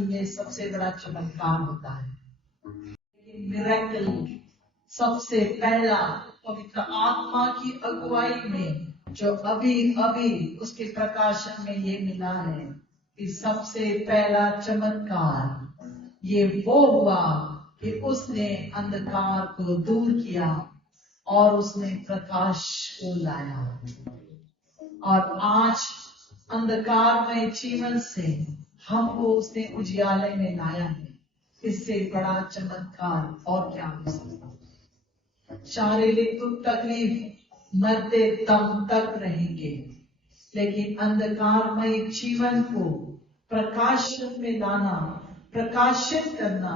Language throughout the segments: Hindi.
कि ये सबसे बड़ा चमत्कार होता है। मिरेकल सबसे पहला पवित्र आत्मा की अगुवाई में जो अभी उसके प्रकाशन में ये मिला है कि सबसे पहला चमत्कार ये वो हुआ कि उसने अंधकार को दूर किया और उसने प्रकाश को लाया। और आज अंधकार में जीवन से हमको उसने उजियाले में लाया है। इससे बड़ा चमत्कार और क्या हो सकता है। शारीरिक दुख तकलीफ मरते दम तक रहेंगे, लेकिन अंधकारमय जीवन को प्रकाशन में लाना, प्रकाशित करना,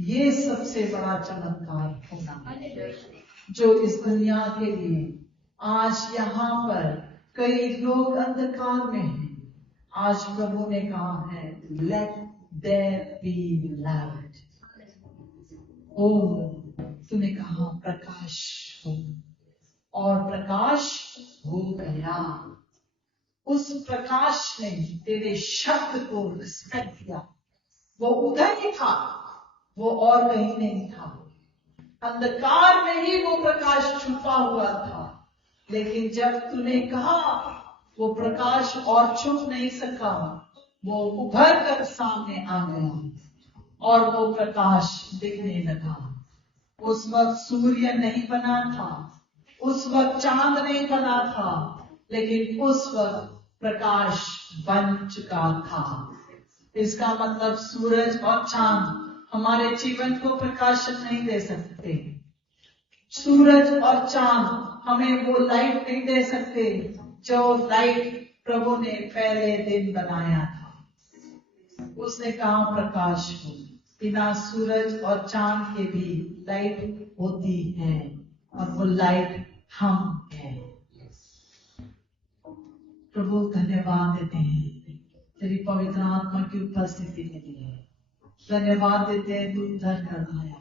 ये सबसे बड़ा चमत्कार होना जो इस दुनिया के लिए आज यहाँ पर कई लोग अंधकार में हैं। आज प्रभु ने कहा है लेट देयर बी लाइट। ओ तूने कहा प्रकाश हो, और प्रकाश हो गया। उस प्रकाश ने तेरे शब्द को रिस्पेक्ट किया। वो उधर ही था, वो और कहीं नहीं था। अंधकार में ही वो प्रकाश छुपा हुआ था, लेकिन जब तूने कहा वो प्रकाश और छुप नहीं सका, वो उभर कर सामने आ गया और वो प्रकाश दिखने लगा। उस वक्त सूर्य नहीं बना था, उस वक्त चांद नहीं बना था, लेकिन उस वक्त प्रकाश बन चुका था। इसका मतलब सूरज और चांद हमारे जीवन को प्रकाशन नहीं दे सकते। सूरज और चांद हमें वो लाइट नहीं दे सकते जो लाइट प्रभु ने पहले दिन बनाया था। उसने कहा प्रकाश हो। बिना सूरज और चांद के भी लाइट होती है, और वो लाइट हम हैं। प्रभु धन्यवाद देते हैं तेरी पवित्र आत्मा की उपस्थिति के लिए। धन्यवाद देते हैं तू उधर कर आया।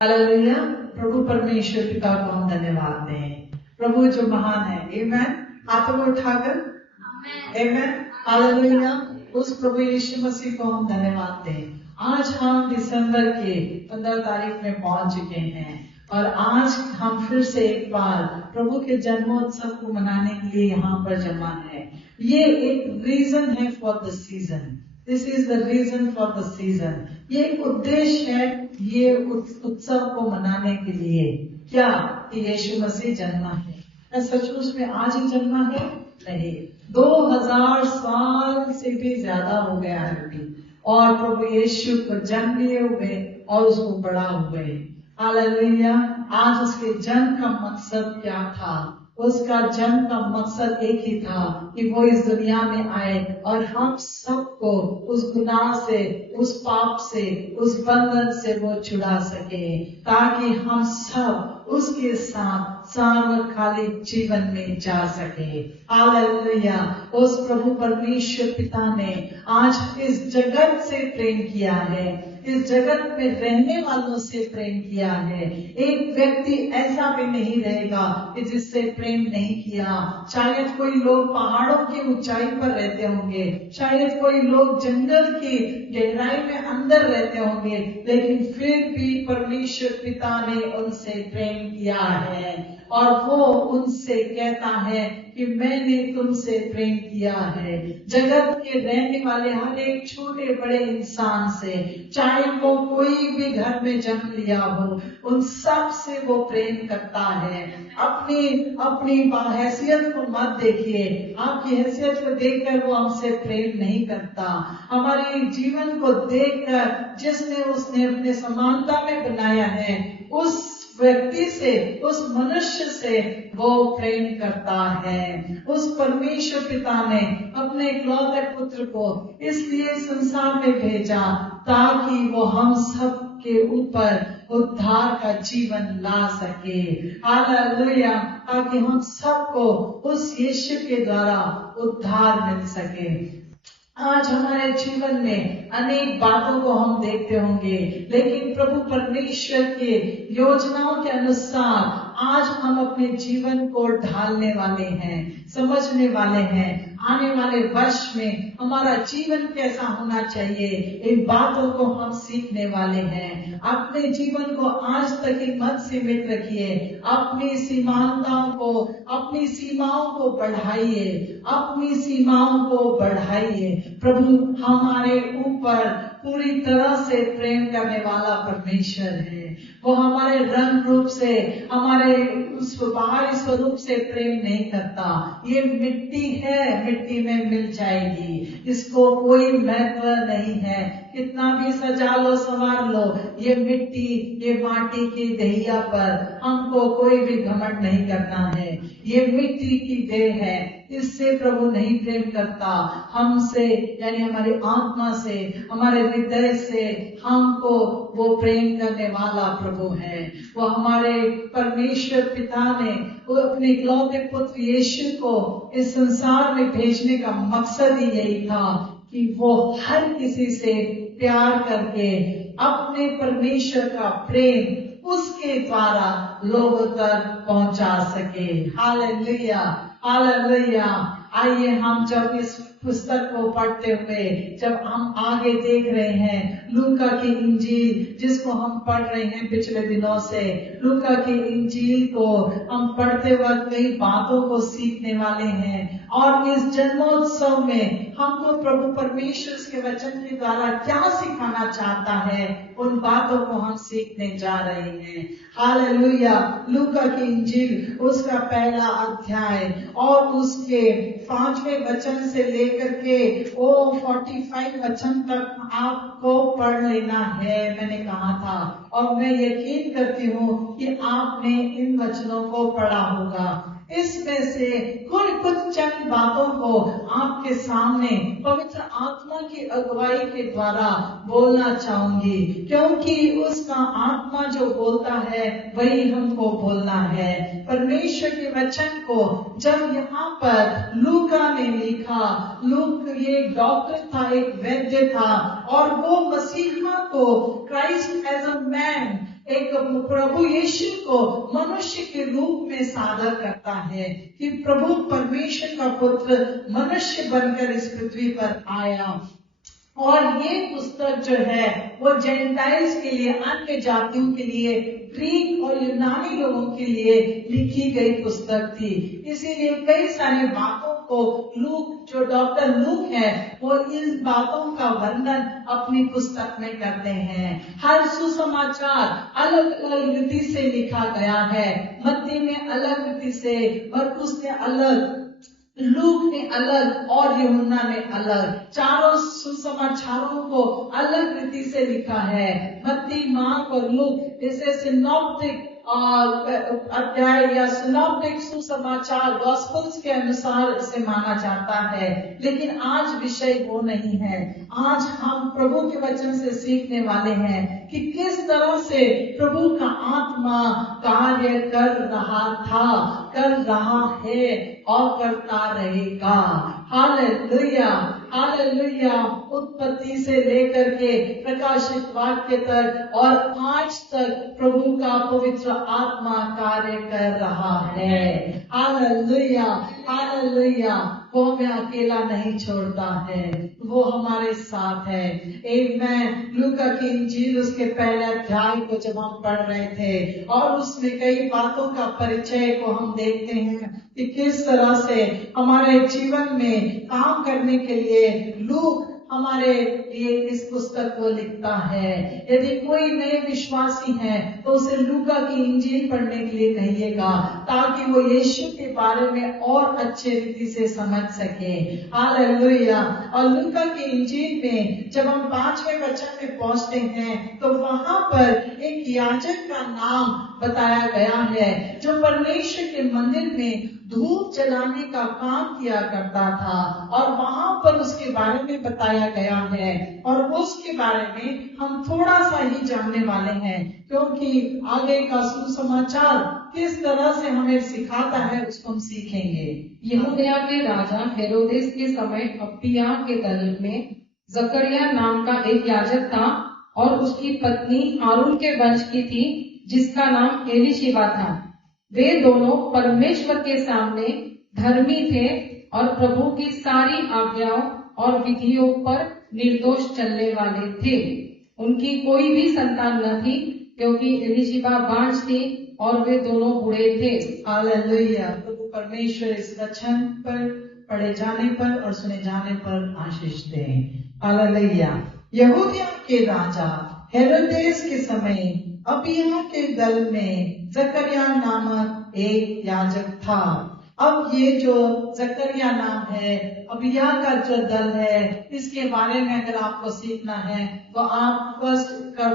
हालेलुया। प्रभु परमेश्वर पिता को हम धन्यवाद दें। प्रभु जो महान है। आमेन। हाथों को उठाकर आमेन। हालेलुया। उस प्रभु यीशु मसीह को हम धन्यवाद दें। आज हम दिसंबर के 15 तारीख में पहुंच चुके हैं, और आज हम फिर से एक बार प्रभु के जन्मोत्सव को मनाने के लिए यहाँ पर जमा है। ये एक रीजन है for the season. This is the reason for the season. ये एक उद्देश्य है ये उत्सव को मनाने के लिए। क्या कि यीशु मसीह जन्मा है। सचमुच में आज ही जन्मा है? नहीं, 2000 साल से भी ज्यादा हो गया है अभी, और प्रभु यीशु को जन्म लिए हुए और उसको बड़ा हुए। हालेलुया। आज उसके जन्म का मकसद क्या था? उसका जन्म का मकसद एक ही था कि वो इस दुनिया में आए और हम सबको उस गुनाह से, उस पाप से, उस बंधन से वो छुड़ा सके, ताकि हम सब उसके साथ सार्वकालिक जीवन में जा सके। हालेलुया। उस प्रभु परमेश्वर पिता ने आज इस जगत से प्रेम किया है, इस जगत में रहने वालों से प्रेम किया है। एक व्यक्ति ऐसा भी नहीं रहेगा कि जिससे प्रेम नहीं किया। शायद कोई लोग पहाड़ों की ऊंचाई पर रहते होंगे, शायद कोई लोग जंगल की गहराई में अंदर रहते होंगे, लेकिन फिर भी परमेश्वर पिता ने उनसे प्रेम किया है, और वो उनसे कहता है कि मैंने तुमसे प्रेम किया है। जगत के रहने वाले हर एक छोटे बड़े इंसान से, चाहे वो कोई भी घर में जन्म लिया हो, उन सब से वो प्रेम करता है। अपनी हैसियत को मत देखिए। आपकी हैसियत को देखकर वो हमसे प्रेम नहीं करता। हमारे जीवन को देखकर जिसने उसने अपने समानता में बनाया है, उस व्यक्ति से, उस मनुष्य से वो प्रेम करता है। उस परमेश्वर पिता ने अपने इकलौते पुत्र को इसलिए संसार में भेजा ताकि वो हम सब के ऊपर उद्धार का जीवन ला सके। हालेलुया। ताकि हम सबको उस यीशु के द्वारा उद्धार मिल सके। आज हमारे जीवन में अनेक बातों को हम देखते होंगे, लेकिन प्रभु परमेश्वर के योजनाओं के अनुसार आज हम अपने जीवन को ढालने वाले हैं, समझने वाले हैं। आने वाले वर्ष में हमारा जीवन कैसा होना चाहिए, इन बातों को हम सीखने वाले हैं। अपने जीवन को आज तक ही मत सीमित रखिए, अपनी सीमाओं को बढ़ाइए, अपनी सीमाओं को बढ़ाइए। प्रभु हमारे ऊपर पूरी तरह से प्रेम करने वाला परमेश्वर है। वो हमारे रंग रूप से, हमारे उस बाहरी स्वरूप से प्रेम नहीं करता। ये मिट्टी है, मिट्टी में मिल जाएगी, इसको कोई महत्व नहीं है। कितना भी सजा लो, संवार लो, ये मिट्टी, ये माटी की देहिया पर हमको कोई भी घमंड नहीं करना है। ये मिट्टी की देह है, इससे प्रभु नहीं प्रेम करता। हमसे यानी हमारी आत्मा से, हमारे हृदय से हमको वो प्रेम करने वाला प्रभु है। वो हमारे परमेश्वर पिता ने वो अपने इकलौते पुत्र यीशु को इस संसार में भेजने का मकसद ही यही था कि वो हर किसी से प्यार करके अपने परमेश्वर का प्रेम उसके द्वारा लोगों तक पहुंचा सके। Hallelujah, hallelujah. आइए हम जब इस पुस्तक को पढ़ते हुए, जब हम आगे देख रहे हैं लूका की इंजील जिसको हम पढ़ रहे हैं पिछले दिनों से, लूका की इंजील को हम पढ़ते वक्त कई बातों को सीखने वाले हैं। और इस जन्मोत्सव में हमको प्रभु परमेश्वर के वचन के द्वारा क्या सिखाना चाहता है, उन बातों को हम सीखने जा रहे हैं। हालेलुया। लूका की इंजील उसका पहला अध्याय और उसके 5वें वचन से लेकर के 45 वचन तक आपको पढ़ लेना है, मैंने कहा था। और मैं यकीन करती हूँ कि आपने इन वचनों को पढ़ा होगा। इसमें से कुछ चंद बातों को आपके सामने पवित्र आत्मा की अगुवाई के द्वारा बोलना चाहूंगी, क्योंकि उसका आत्मा जो बोलता है वही हमको बोलना है। परमेश्वर के वचन को जब यहाँ पर लूका ने लिखा, लूक ये डॉक्टर था, एक वैद्य था, और वो मसीहा को, क्राइस्ट एज अ मैन, एक प्रभु यीशु को मनुष्य के रूप में सादर करता है कि प्रभु परमेश्वर का पुत्र मनुष्य बनकर इस पृथ्वी पर आया। और ये पुस्तक जो है वो जेंटाइल्स के लिए, अन्य जातियों के लिए, ग्रीक और यूनानी लोगों के लिए लिखी गई पुस्तक थी। इसीलिए कई सारी बातों को लूक, जो डॉक्टर लूक है, वो इन बातों का वर्णन अपनी पुस्तक में करते हैं। हर सुसमाचार अलग अलग रीति से लिखा गया है। मत्ती ने अलग रीति से, मरकुस ने अलग, लूक ने अलग और यूहन्ना ने अलग। चारों सुसमाचारों को अलग रीति से लिखा है। मत्ती, मार्क और लूक इसे सिनॉप्टिक अध्याय या सिनॉप्टिक सुसमाचार, गॉस्पेल्स के अनुसार इसे माना जाता है। लेकिन आज विषय वो नहीं है। आज हम प्रभु के वचन से सीखने वाले हैं कि किस तरह से प्रभु का आत्मा कार्य कर रहा था, कर रहा है और करता रहेगा। Hallelujah, hallelujah. उत्पत्ति से लेकर के प्रकाशित वाक्य तक और आज तक प्रभु का पवित्र आत्मा कार्य कर रहा है। Hallelujah, hallelujah. वो हमें अकेला नहीं छोड़ता है, वो हमारे साथ है। आमीन। लूका की इंजील उसके पहले अध्याय को जब हम पढ़ रहे थे और उसमें कई बातों का परिचय को हम देखते हैं कि किस तरह से हमारे जीवन में काम करने के लिए लूक हमारे लिए इस पुस्तक को लिखता है। यदि कोई नए विश्वासी है तो उसे लूका की इंजील पढ़ने के लिए कहिएगा, ताकि वो यीशु के बारे में और अच्छे रीति से समझ सके। हालेलुया। और लूका की इंजील में जब हम 5वें वचन में पहुंचते हैं तो वहां पर एक याजक का नाम बताया गया है, जो परमेश्वर के मंदिर में धूप जलाने का काम किया करता था, और वहां पर उसके बारे में बताया गया है। और उसके बारे में हम थोड़ा सा ही जानने वाले हैं, क्योंकि आगे का सुसमाचार किस तरह से हमें सिखाता है उसको हम सीखेंगे। यहूदिया के राजा हेरोदेस के समय अब्बिया के दल में जकरिया नाम का एक याजक था, और उसकी पत्नी हारून के वंश की थी, जिसका नाम एलीशिबा था। वे दोनों परमेश्वर के सामने धर्मी थे और प्रभु की सारी आज्ञाओं और विधियों पर निर्दोष चलने वाले थे। उनकी कोई भी संतान न थी, क्योंकि एलिशिबा बांझ थी और वे दोनों बूढ़े थे। हालेलुया। प्रभु परमेश्वर इस वचन पर पढ़े जाने पर और सुने जाने पर आशीष दे। हालेलुया। यहूदिया के राजा हेरोदेस के समय अबिय्याह के दल में जकरिया नामक एक याजक था। अब ये जो जकरिया नाम है, अबिय्याह का जो दल है, इसके बारे में अगर आपको सीखना है तो आप फर्स्ट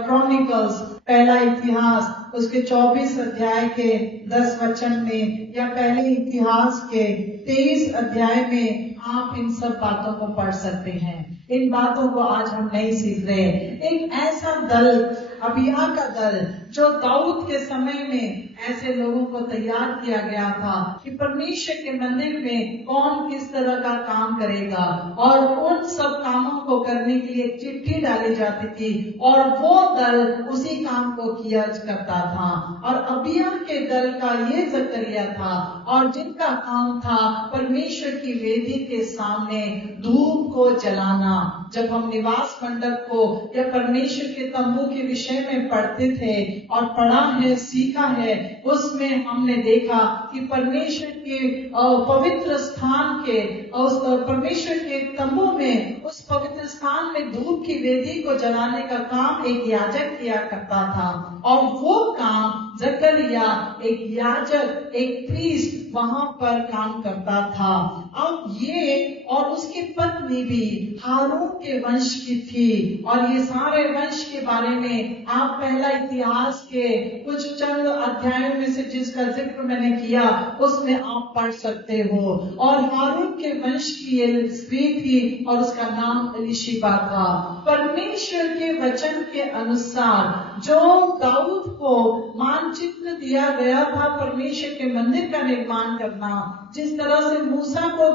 क्रॉनिकल्स, पहला इतिहास, उसके 24 अध्याय के 10 वचन में, या पहले इतिहास के 23 अध्याय में आप इन सब बातों को पढ़ सकते हैं। इन बातों को आज हम नहीं सीख रहे। एक ऐसा दल, अबिय्याह का दल, जो दाऊद के समय में ऐसे लोगों को तैयार किया गया था कि परमेश्वर के मंदिर में कौन किस तरह का काम करेगा, और उन सब कामों को करने के लिए एक चिट्ठी डाली जाती थी और वो दल उसी काम को किया करता था। और अबिय्याह के दल का ये जकरिया था, और जिनका काम था परमेश्वर की वेदी के सामने धूप को जलाना। जब हम निवास मंडप को या परमेश्वर के तंबू के विषय में पढ़ते थे और पढ़ा है, सीखा है, उसमें हमने देखा कि परमेश्वर के पवित्र स्थान के, उस परमेश्वर के तंबू में, उस पवित्र स्थान में धूप की वेदी को जलाने का काम एक याजक किया करता था। और वो काम जकरिया, एक याजक, एक प्रीस्ट, वहां पर काम करता था। अब ये और उसकी पत्नी भी हारून के वंश की थी, और ये सारे वंश के बारे में आप पहला इतिहास के कुछ चंद अध्यायों में से जिसका जिक्र मैंने किया उसमें आप पढ़ सकते हो। और हारून के वंश की ये स्त्री थी और उसका नाम एलीशिबा था। परमेश्वर के वचन के अनुसार जो दाऊद को मानचित्र दिया गया था परमेश्वर के मंदिर का निर्माण करना, जिस तरह से मूसा को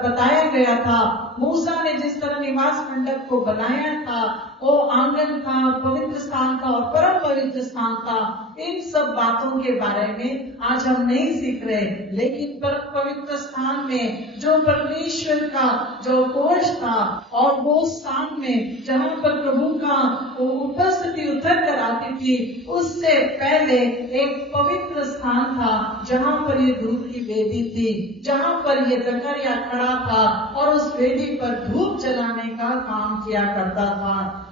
बताया गया था, मूसा ने जिस तरह निवास मंडप को बनाया था, वो आंगन था, पवित्र स्थान था और परम पवित्र स्थान था, इन सब बातों के बारे में आज हम नहीं सीख रहे। लेकिन परम पवित्र स्थान में जो परमेश्वर का जो कोष था, और वो स्थान में जहाँ पर प्रभु का उपस्थिति उतर कर आती थी, उससे पहले एक पवित्र स्थान था जहाँ पर ये धूप की वेदी थी, जहाँ पर ये जकरिया खड़ा था और उस वेदी पर धूप जलाने का काम किया करता था।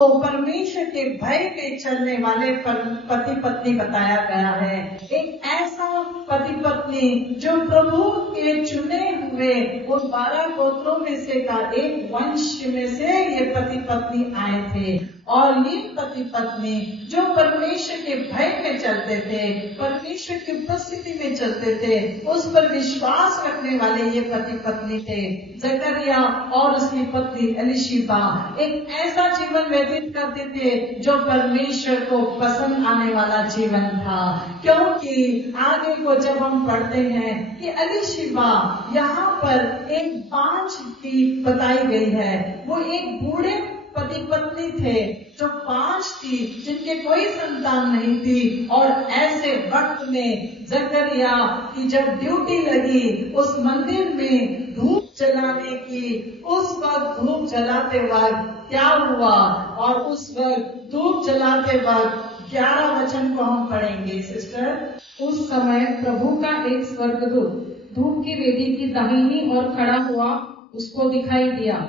तो परमेश्वर के भय में चलने वाले पति पत्नी बताया गया है। एक ऐसा पति पत्नी जो प्रभु के चुने हुए उन 12 गोत्रों में से का एक वंश में से ये पति पत्नी आए थे। और ये पति पत्नी जो परमेश्वर के भय में चलते थे, परमेश्वर की उपस्थिति में चलते थे, उस पर विश्वास रखने वाले ये पति पत्नी थे। जकरिया और उसकी पत्नी एलीशिबा एक ऐसा जीवन व्यतीत करते थे जो परमेश्वर को पसंद आने वाला जीवन था। क्योंकि आगे को जब हम पढ़ते हैं कि एलीशिबा यहाँ पर एक बांझ की बताई गई है। वो एक बूढ़े पति पत्नी थे जो बांझ थी, जिनके कोई संतान नहीं थी। और ऐसे वक्त में जकरिया की जब ड्यूटी लगी उस मंदिर में धूप जलाने की, उस वक्त धूप जलाते वक्त क्या हुआ, और उस वक्त धूप जलाते वक्त 11 वचन को हम पढ़ेंगे सिस्टर। उस समय प्रभु का एक स्वर्गदूत धूप की वेदी की दाहिनी ओर खड़ा हुआ उसको दिखाई दिया।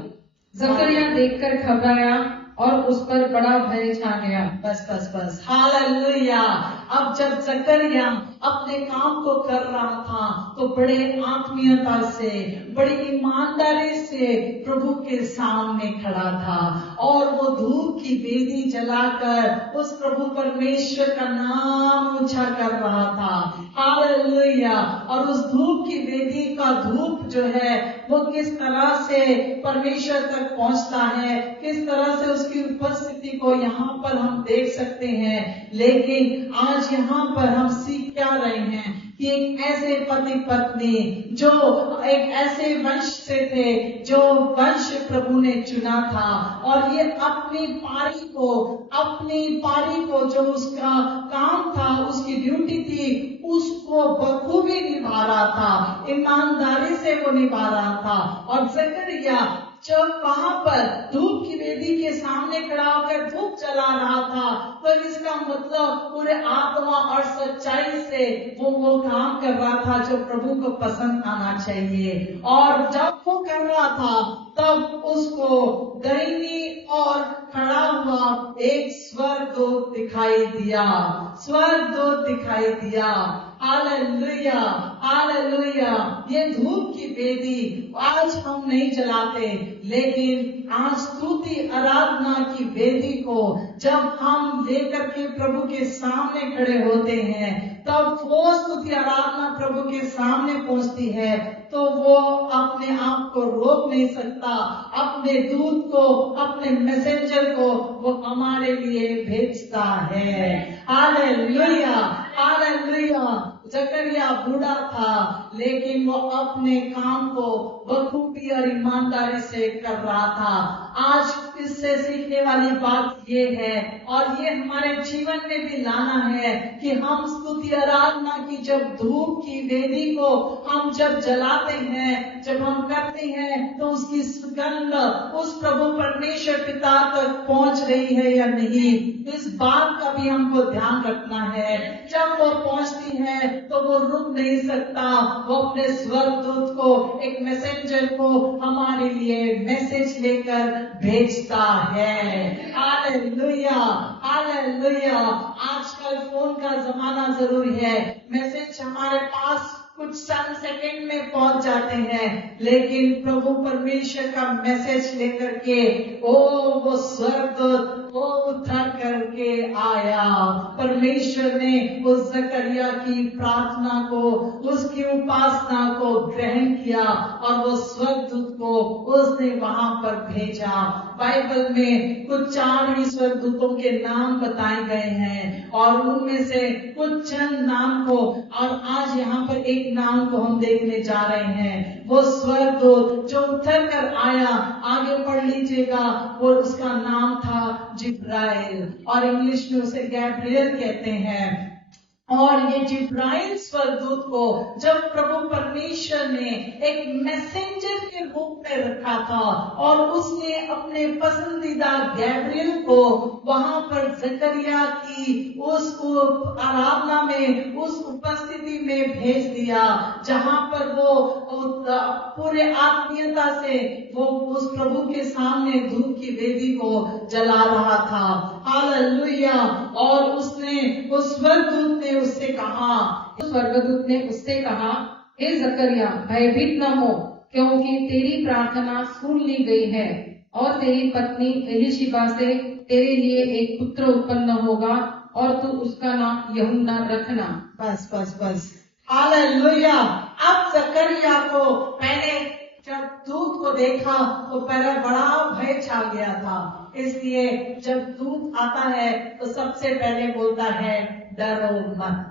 जकरिया देखकर घबराया और उस पर बड़ा भय छा गया। बस हालेलुया। अब जब जकरिया अपने काम को कर रहा था तो बड़े आत्मीयता से, बड़ी ईमानदारी से प्रभु के सामने खड़ा था, और वो धूप की वेदी जलाकर उस प्रभु परमेश्वर का नाम ऊंचा कर रहा था। हालेलुया। और उस धूप की वेदी का धूप जो है वो किस तरह से परमेश्वर तक पहुंचता है, किस तरह से उसकी उपस्थिति को यहाँ पर हम देख सकते हैं। लेकिन आज यहाँ पर हम सीख क्या रहे हैं कि एक ऐसे पति पत्नी जो एक ऐसे वंश से थे, जो वंश प्रभु ने चुना था, और ये अपनी पारी को जो उसका काम था, उसकी ड्यूटी थी, उसको बखूबी निभा रहा था, ईमानदारी से वो निभा रहा था। और जकरिया जब वहां पर धूप की वेदी के सामने खड़ा होकर धूप जला रहा था, तो इसका मतलब पूरे आत्मा और सच्चाई से वो काम कर रहा था जो प्रभु को पसंद आना चाहिए। और जब वो कर रहा था, तब उसको दाहिनी और खड़ा हुआ एक स्वर्गदूत दिखाई दिया। Hallelujah, hallelujah. ये धूप की वेदी आज हम नहीं जलाते, लेकिन आज स्तुति आराधना की वेदी को जब हम लेकर के प्रभु के सामने खड़े होते हैं, तब वो स्तुति आराधना प्रभु के सामने पहुंचती है, तो वो अपने आप को रोक नहीं सकता। अपने दूत को, अपने मैसेंजर को वो हमारे लिए भेजता है। Hallelujah, hallelujah. जकरिया बूढ़ा था, लेकिन वो अपने काम को बखूबी और ईमानदारी से कर रहा था। आज इससे सीखने वाली बात ये है, और ये हमारे जीवन में भी लाना है, कि हम स्तुति आराधना की जब धूप की वेदी को हम जब जलाते हैं, जब हम करते हैं, तो उसकी सुगंध उस प्रभु परमेश्वर पिता तक पहुंच रही है या नहीं, इस बात का भी हमको ध्यान रखना है। जब वो पहुंचती है तो वो रुक नहीं सकता, वो अपने स्वर्गदूत को, एक मैसेंजर को हमारे लिए मैसेज लेकर भेजता है। Hallelujah, hallelujah. आजकल फोन का जमाना जरूरी है, मैसेज हमारे पास कुछ चंद सेकंड में पहुंच जाते हैं, लेकिन प्रभु परमेश्वर का मैसेज लेकर के वो स्वर्गदूत वो उतर करके आया। परमेश्वर ने उस जकरिया की प्रार्थना को, उसकी उपासना को ग्रहण किया, और वो स्वर्गदूत को उसने वहां पर भेजा। बाइबल में कुछ 4 स्वर्गदूतों के नाम बताए गए हैं, और उनमें से कुछ चंद नाम को, और आज यहाँ पर एक नाम को हम देखने जा रहे हैं। वो स्वर्गदूत जो उतर कर आया, आगे पढ़ लीजिएगा, वो उसका नाम था जिब्राइल, और इंग्लिश में उसे गैब्रियल कहते हैं। और ये जिब्राइल स्वर्गदूत को जब प्रभु परमेश्वर ने एक मैसेंजर के रूप में रखा था, और उसने अपने पसंदीदा गैब्रियल को वहां पर जकरिया की उस आराधना में, उस उपस्थिति में भेज दिया, जहां पर वो पूरे आत्मीयता से वो उस प्रभु के सामने धूप की वेदी को जला रहा था। हालेलुया। और उसने उस स्वर्गदूत ने उससे कहा, हे जकरिया, भयभीत न हो, क्योंकि तेरी प्रार्थना सुन ली गई है, और तेरी पत्नी एलीशिबा से तेरे लिए एक पुत्र उत्पन्न होगा, और तू उसका नाम यूहन्ना रखना। बस। हालेलुया। अब जकरिया को पहले जब दूत को देखा तो पहले बड़ा भय छा गया था, इसलिए जब दूत आता है तो सबसे पहले बोलता है डरो मत।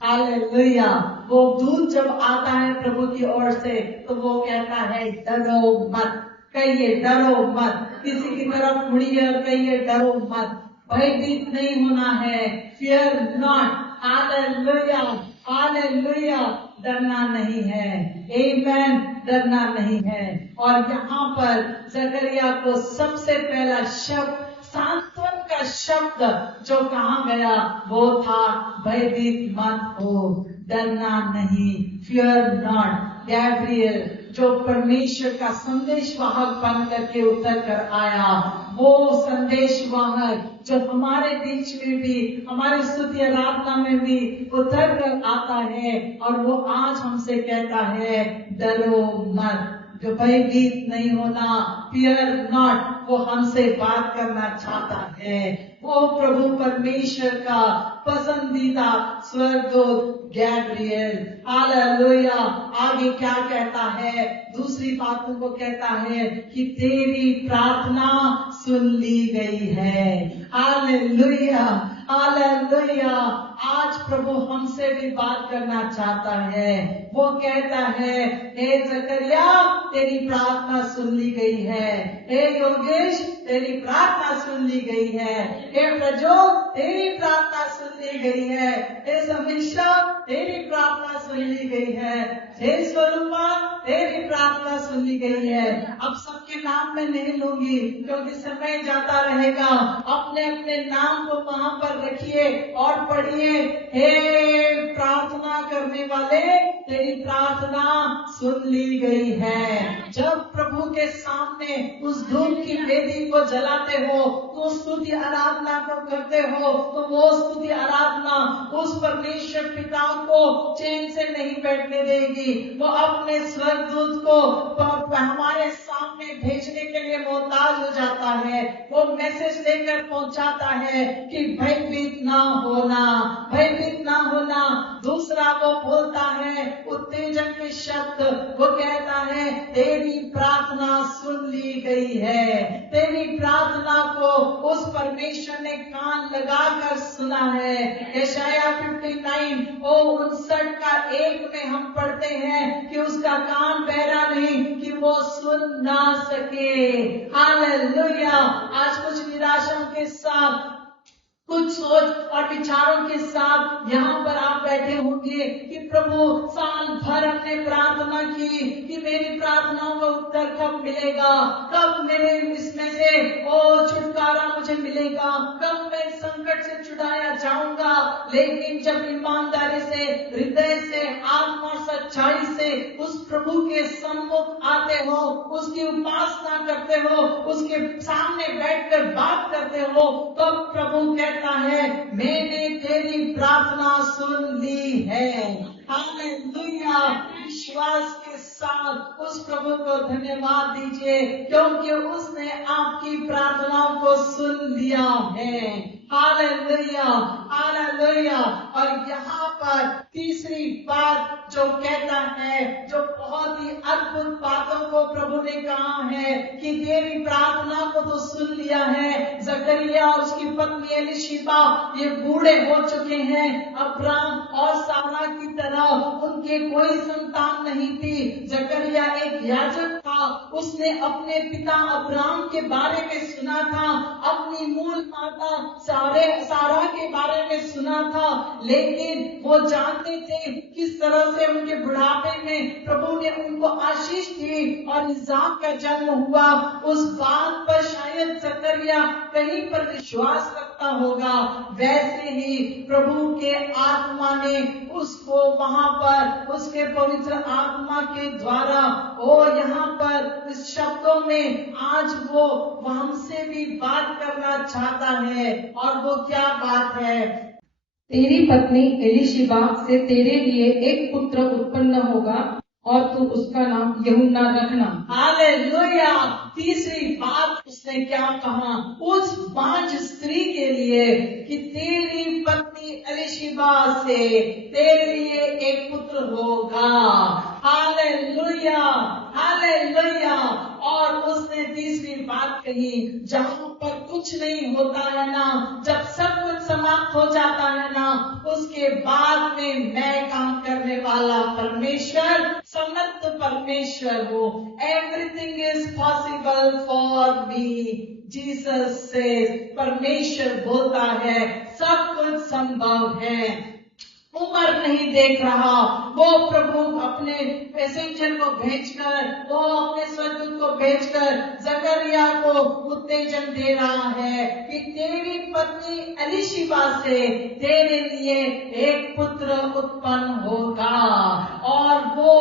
हालेलुया। वो दूत जब आता है प्रभु की ओर से तो वो कहता है डरो मत। कहिए डरो मत, किसी की तरफ मुड़िए और कहिए डरो मत, भयभीत नहीं होना है। Fear not. Hallelujah, hallelujah. डरना नहीं है। आमेन। डरना नहीं है। और यहाँ पर जकरिया को सबसे पहला शब्द, सांत्वन का शब्द जो कहा गया, वो था भयभीत मत हो, डरना नहीं। Fear not. गैब्रियल जो परमेश्वर का संदेशवाहक बन करके उतर कर आया, वो संदेशवाहक जो हमारे बीच में भी, हमारे स्तुति आराधना में भी उतर कर आता है, और वो आज हमसे कहता है डरो मत, जो भयभीत नहीं होना, फियर नॉट, वो हमसे बात करना चाहता है। वो प्रभु परमेश्वर का पसंदीदा स्वर्गदूत गैब्रियल। हालेलुया। आगे क्या कहता है? दूसरी बातों को कहता है कि तेरी प्रार्थना सुन ली गई है। हालेलुया। हालेलुया। आज प्रभु हमसे भी बात करना चाहता है। वो कहता है, हे जकरिया तेरी प्रार्थना सुन ली गई है, हे योगेश तेरी प्रार्थना सुन ली गई है, हे प्रजोत तेरी प्रार्थना सुन ली गई है, हे समीक्षा तेरी प्रार्थना सुन ली गई है, हे स्वरूपा तेरी प्रार्थना सुन ली गई है। अब सबके नाम में नहीं लूंगी क्योंकि समय जाता रहेगा। अपने अपने नाम को वहां पर रखिए और पढ़िए, हे प्रार्थना करने वाले तेरी प्रार्थना सुन ली गई है। जब प्रभु के सामने उस धूप की वेदी को जलाते हो, तो स्तुति आराधना को करते हो, तो वो स्तुति आराधना उस परमेश्वर पिता को चैन से नहीं बैठने देगी। वो अपने स्वर्गदूत को हमारे सामने भेजने के लिए मोहताज हो जाता है। वो मैसेज लेकर पहुंचाता है कि भयभीत ना होना, भयभीत ना होना। दूसरा वो बोलता है उत्तेजन के शब्द, वो कहता है तेरी प्रार्थना सुन ली गई है। तेरी प्रार्थना को उस परमेश्वर ने कान लगाकर सुना है। यशाया 59:59 का 1 में हम पढ़ते हैं कि उसका कान बहरा नहीं कि वो सुन ना सके। हालेलुया। आज कुछ निराशाओं के साथ, कुछ सोच और विचारों के साथ यहाँ पर आप बैठे होंगे कि प्रभु साल भर हमने प्रार्थना की कि मेरी प्रार्थनाओं का उत्तर कब मिलेगा, कब मेरे इसमें से छुटकारा मुझे मिलेगा, कब मैं संकट से छुड़ाया जाऊंगा। लेकिन जब ईमानदारी से, हृदय से, आत्मा सच्चाई से उस प्रभु के सम्मुख आते हो, उसकी उपासना करते हो, उसके सामने बैठकर बात करते हो, तब प्रभु कहता है मैंने तेरी प्रार्थना सुन ली है। हालेलुया। विश्वास के साथ उस प्रभु को धन्यवाद दीजिए क्योंकि उसने आपकी प्रार्थनाओं को सुन लिया है। Hallelujah, hallelujah. और यहाँ पर तीसरी बात जो कहता है, जो बहुत ही अद्भुत बातों को प्रभु ने कहा है कि तेरी प्रार्थना को तो सुन लिया है। जकरिया और उसकी पत्नी एलीशिबा ये बूढ़े हो चुके हैं। अब्राम और सारा की तरह उनके कोई संतान नहीं थी। जकरिया एक याजक था, उसने अपने पिता अब्राम के बारे में सुना था, अपनी मूल माता सारा के बारे में सुना था, लेकिन वो जानते थे किस तरह से उनके बुढ़ापे में प्रभु ने उनको आशीष दी और इसहाक का जन्म हुआ। उस बात पर शायद जकरिया कहीं पर विश्वास रखता होगा। वैसे ही प्रभु के आत्मा ने उसको वहां पर उसके पवित्र आत्मा के द्वारा यहाँ पर इस शब्दों में आज वो हमसे भी बात करना चाहता है। और वो क्या बात है? तेरी पत्नी एलीशिबा से तेरे लिए एक पुत्र उत्पन्न होगा और तू उसका नाम यूहन्ना रखना। हालेलुया। तीसरी बात उसने क्या कहा उस बांझ स्त्री के लिए कि तेरी पत्नी एलीशिबा से तेरे लिए एक पुत्र होगा। Hallelujah, hallelujah. और उसने तीसरी बात कही, जहाँ पर कुछ नहीं होता है ना, जब सब कुछ समाप्त हो जाता है ना, उसके बाद में मैं काम करने वाला परमेश्वर, समर्थ परमेश्वर हो। Everything is possible for me, Jesus से परमेश्वर बोलता है सब कुछ संभव है। उम्र नहीं देख रहा, वो प्रभु अपने मैसेंजर को भेजकर, वो अपने स्वर्गदूत को भेजकर जकरिया को उत्तेजन दे रहा है कि तेरी पत्नी एलीशिबा से तेरे लिए एक पुत्र उत्पन्न होगा। और वो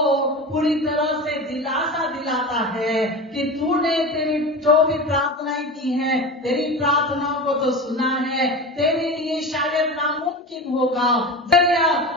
पूरी तरह से दिलासा दिलाता है कि तूने तेरी जो भी प्रार्थनाएं की हैं, तेरी प्रार्थनाओं को तो सुना है, तेरे लिए शायद नामुमकिन होगा।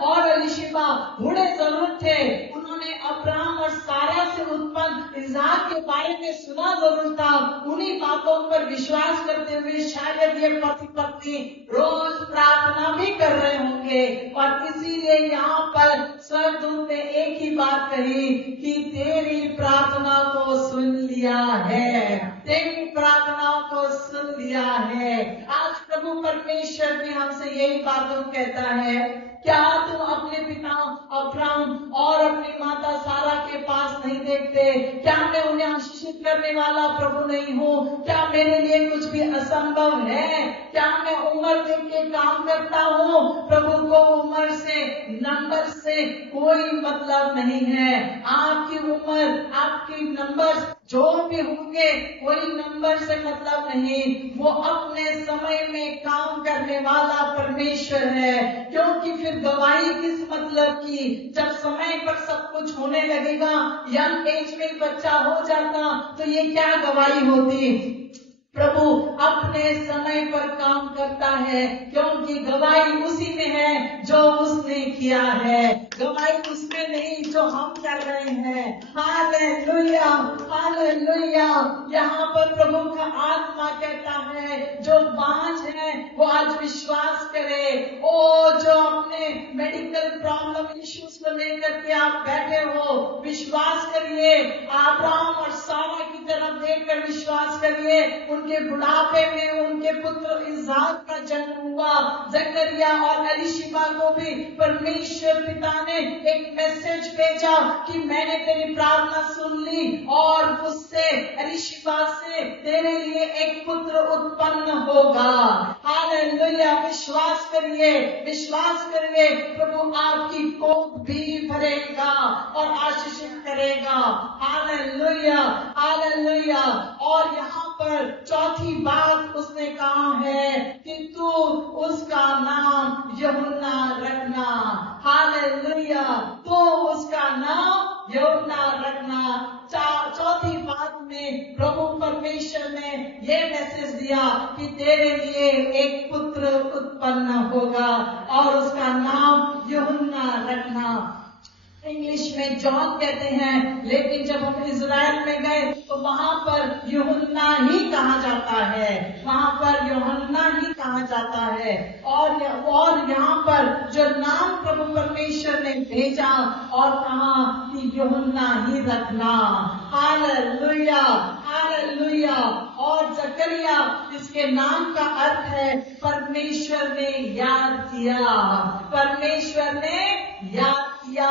और एलीशिबा बूढ़े जरूर थे, उन्होंने अब्राहम और सारा से उत्पन्न इसहाक के बारे में सुना जरूर था। उन्हीं बातों पर विश्वास करते हुए शायद ये पति पत्नी रोज प्रार्थना भी कर रहे होंगे। और इसीलिए यहाँ पर स्वर्गदूत ने एक ही बात कही कि तेरी प्रार्थना को सुन लिया है, तेरी प्रार्थनाओं को सुन लिया है। आज प्रभु परमेश्वर भी हमसे एक बात वो कहता है, क्या तुम अपने पिता अब्राहम और अपनी माता सारा के पास नहीं देखते? क्या मैं उन्हें आशीषित करने वाला प्रभु नहीं हूँ? क्या मेरे लिए कुछ भी असंभव है? क्या मैं उम्र देख के काम करता हूँ? प्रभु को उम्र से, नंबर से कोई मतलब नहीं है। आपकी उम्र, आपकी नंबर जो भी होंगे, कोई नंबर से मतलब नहीं। वो अपने समय में काम करने वाला परमेश्वर है। क्योंकि फिर गवाही किस मतलब की? जब समय पर सब कुछ होने लगेगा, यंग एज में बच्चा हो जाता, तो ये क्या गवाही होती? प्रभु अपने समय पर काम करता है, क्योंकि गवाही उसी में है जो उसने किया है, गवाही उसमें नहीं जो हम कर रहे हैं। Hallelujah, hallelujah. यहाँ पर प्रभु का आत्मा कहता है, जो बांझ है वो आज विश्वास करे। ओ जो अपने मेडिकल प्रॉब्लम इश्यूज को लेकर के आप बैठे हो, विश्वास करिए। अब्राहम और सारा की तरफ देखकर विश्वास करिए। उनके बुढ़ापे में उनके पुत्र इसहाक का जन्म हुआ। जकरिया और एलीशिबा को भी परमेश्वर पिता ने एक मैसेज भेजा कि मैंने तेरी प्रार्थना सुन ली और उससे, एलीशिबा से तेरे लिए एक पुत्र उत्पन्न होगा। हालेलुया। विश्वास करिए, विश्वास करिए। प्रभु आपकी कोख भी भरेगा और आशीषित करेगा। Hallelujah, hallelujah. और यहाँ पर चौथी बात उसने कहा है कि तू उसका नाम यूहन्ना रखना। हालेलुया। तो उसका नाम यूहन्ना रखना। चौथी बात में प्रभु परमेश्वर ने ये मैसेज दिया कि तेरे लिए एक पुत्र उत्पन्न होगा और उसका नाम यूहन्ना रखना। इंग्लिश में जॉन कहते हैं, लेकिन जब हम इजराइल में गए तो वहां पर यूहन्ना ही कहा जाता है, वहां पर यूहन्ना ही कहा जाता है। और यहाँ पर जो नाम प्रभु परमेश्वर ने भेजा और कहा कि यूहन्ना ही रखना। Hallelujah, hallelujah. और जकरिया, जिसके नाम का अर्थ है परमेश्वर ने याद किया, परमेश्वर ने याद किया।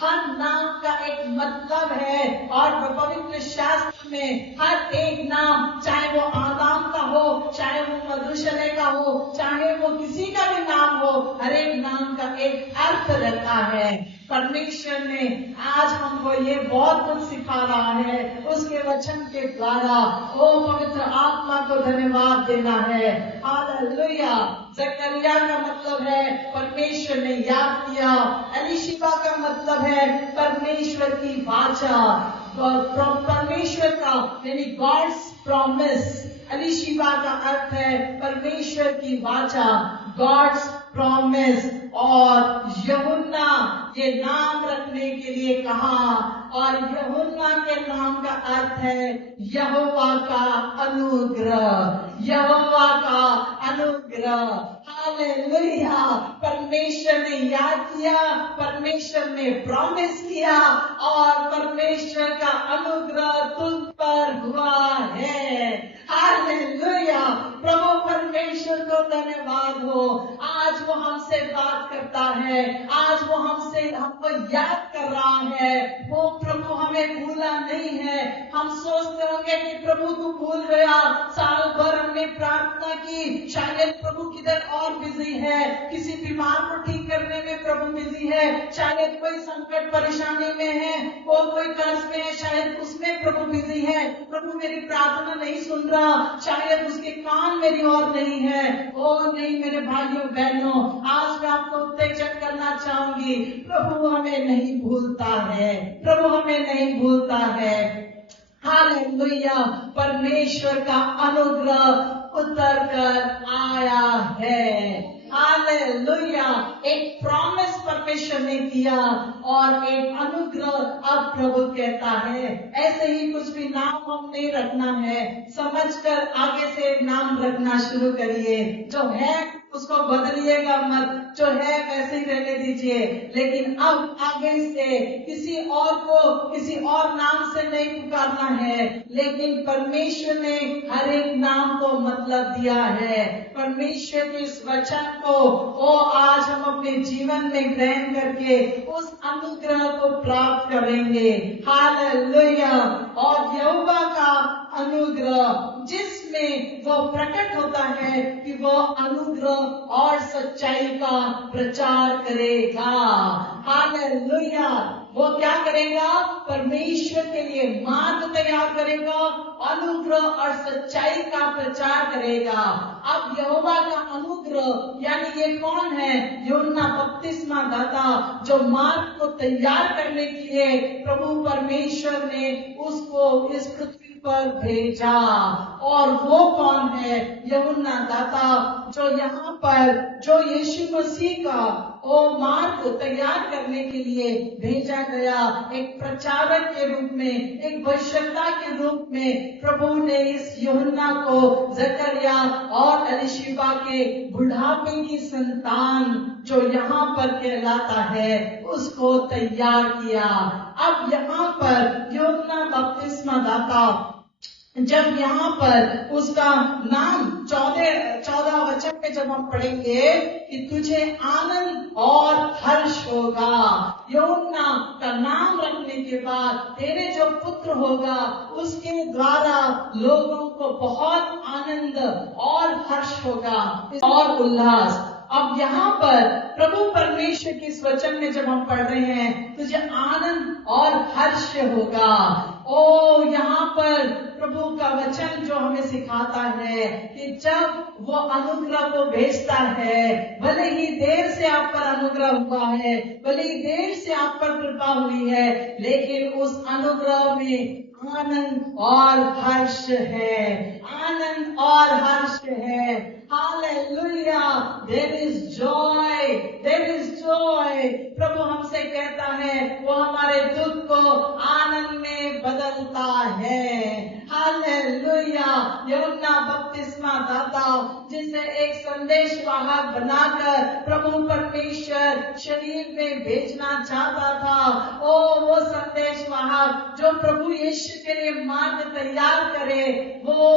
हर नाम का एक मतलब है और पवित्र शास्त्र में हर एक नाम, चाहे वो आदाम का हो, चाहे वो मधुशले का हो, चाहे वो किसी का भी नाम हो, हर एक नाम का एक अर्थ रहता है। परमेश्वर ने आज हमको ये बहुत कुछ सिखा रहा है उसके वचन के द्वारा। ओ पवित्र आत्मा को धन्यवाद देना है। हालेलुया। जकरिया का मतलब है परमेश्वर ने याद किया। एलीशिबा का मतलब है परमेश्वर की वाचा, परमेश्वर का यानी गॉड्स प्रॉमिस। एलीशिबा का अर्थ है परमेश्वर की वाचा, गॉड्स प्रॉमिस। और यूहन्ना ये नाम रखने के लिए कहा, और यूहन्ना के नाम का अर्थ है यहोवा का अनुग्रह, यहोवा का अनुग्रह। हालेलुया। परमेश्वर ने याद किया, परमेश्वर ने प्रॉमिस किया और परमेश्वर का अनुग्रह तुम पर हुआ है। हालेलुया। प्रभु परमेश्वर को धन्यवाद हो। आज वो हमसे बात करता है, आज वो हमको याद कर रहा है। वो प्रभु हमें भूला नहीं है। हम सोचते होंगे कि प्रभु तू भूल गया, साल भर हमने प्रार्थना की, शायद प्रभु किधर और बिजी है, किसी बीमार को ठीक करने में प्रभु बिजी है, शायद कोई संकट परेशानी में है, वो कोई कर्ज में है, शायद उसमें प्रभु बिजी है। प्रभु मेरी प्रार्थना नहीं सुन रहा, शायद उसके कान मेरी और नहीं है। ओ नहीं मेरे भाइयों बहनों, आज मैं आपको उत्तेजित करना चाहूंगी, प्रभु हमें नहीं भूलता है, प्रभु हमें नहीं भूलता है। हालेलुया। परमेश्वर का अनुग्रह उतर कर आया है। हालेलुया। एक प्रॉमिस परमेश्वर ने किया और एक अनुग्रह अब प्रभु कहता है। ऐसे ही कुछ भी नाम हम नहीं रखना है, समझकर आगे से नाम रखना शुरू करिए। जो है उसको बदलिएगा मत, जो है वैसे ही रहने दीजिए, लेकिन अब आगे से किसी और को किसी और नाम से नहीं पुकारना है, लेकिन परमेश्वर ने हर एक नाम को मतलब दिया है। परमेश्वर के इस वचन को आज हम अपने जीवन में ग्रहण करके उस अनुग्रह को प्राप्त करेंगे। हालेलुया। और यहोवा का अनुग्रह जिसमें वो प्रकट होता है कि वो अनुग्रह और सच्चाई का प्रचार करेगा। हालेलुया। वो क्या करेगा? परमेश्वर के लिए मार्ग तैयार करेगा, अनुग्रह और सच्चाई का प्रचार करेगा। अब यहोवा का अनुग्रह यानी ये कौन है? यूहन्ना बपतिस्मा दाता, जो मार्ग को तैयार करने के लिए प्रभु परमेश्वर ने उसको इस पृथ्वी पर भेजा। और वो कौन है? यूहन्ना दाता, जो यहाँ पर जो यीशु मसीह का मार्ग को तैयार करने के लिए भेजा गया, एक प्रचारक के रूप में, एक भविष्यद्वक्ता के रूप में प्रभु ने इस यूहन्ना को जकरिया और एलीशिबा के बुढ़ापे की संतान जो यहाँ पर कहलाता है उसको तैयार किया। अब यहाँ पर यूहन्ना बपतिस्मा दाता, जब यहाँ पर उसका नाम 14 वचन में जब हम पढ़ेंगे कि तुझे आनंद और हर्ष होगा। यूहन्ना का नाम रखने के बाद तेरे जो पुत्र होगा उसके द्वारा लोगों को बहुत आनंद और हर्ष होगा और उल्लास। अब यहाँ पर प्रभु परमेश्वर के इस वचन में जब हम पढ़ रहे हैं, तुझे आनंद और हर्ष होगा। यहाँ पर प्रभु का वचन जो हमें सिखाता है कि जब वो अनुग्रह को भेजता है, भले ही देर से आप पर अनुग्रह हुआ है, भले ही देर से आप पर कृपा हुई है, लेकिन उस अनुग्रह में आनंद और हर्ष है। आनंद और हर्ष है। Hallelujah. There is joy, there is joy. प्रभु हमसे कहता है वो हमारे दुख को आनंद में बदलता है। हालेलुया। यूहन्ना बपतिस्मा दाता, जिसे एक संदेश वाहक बनाकर प्रभु परमेश्वर शरीर में भेजना चाहता था, वो संदेश वाहक जो प्रभु यीशु के लिए मार्ग तैयार करे, वो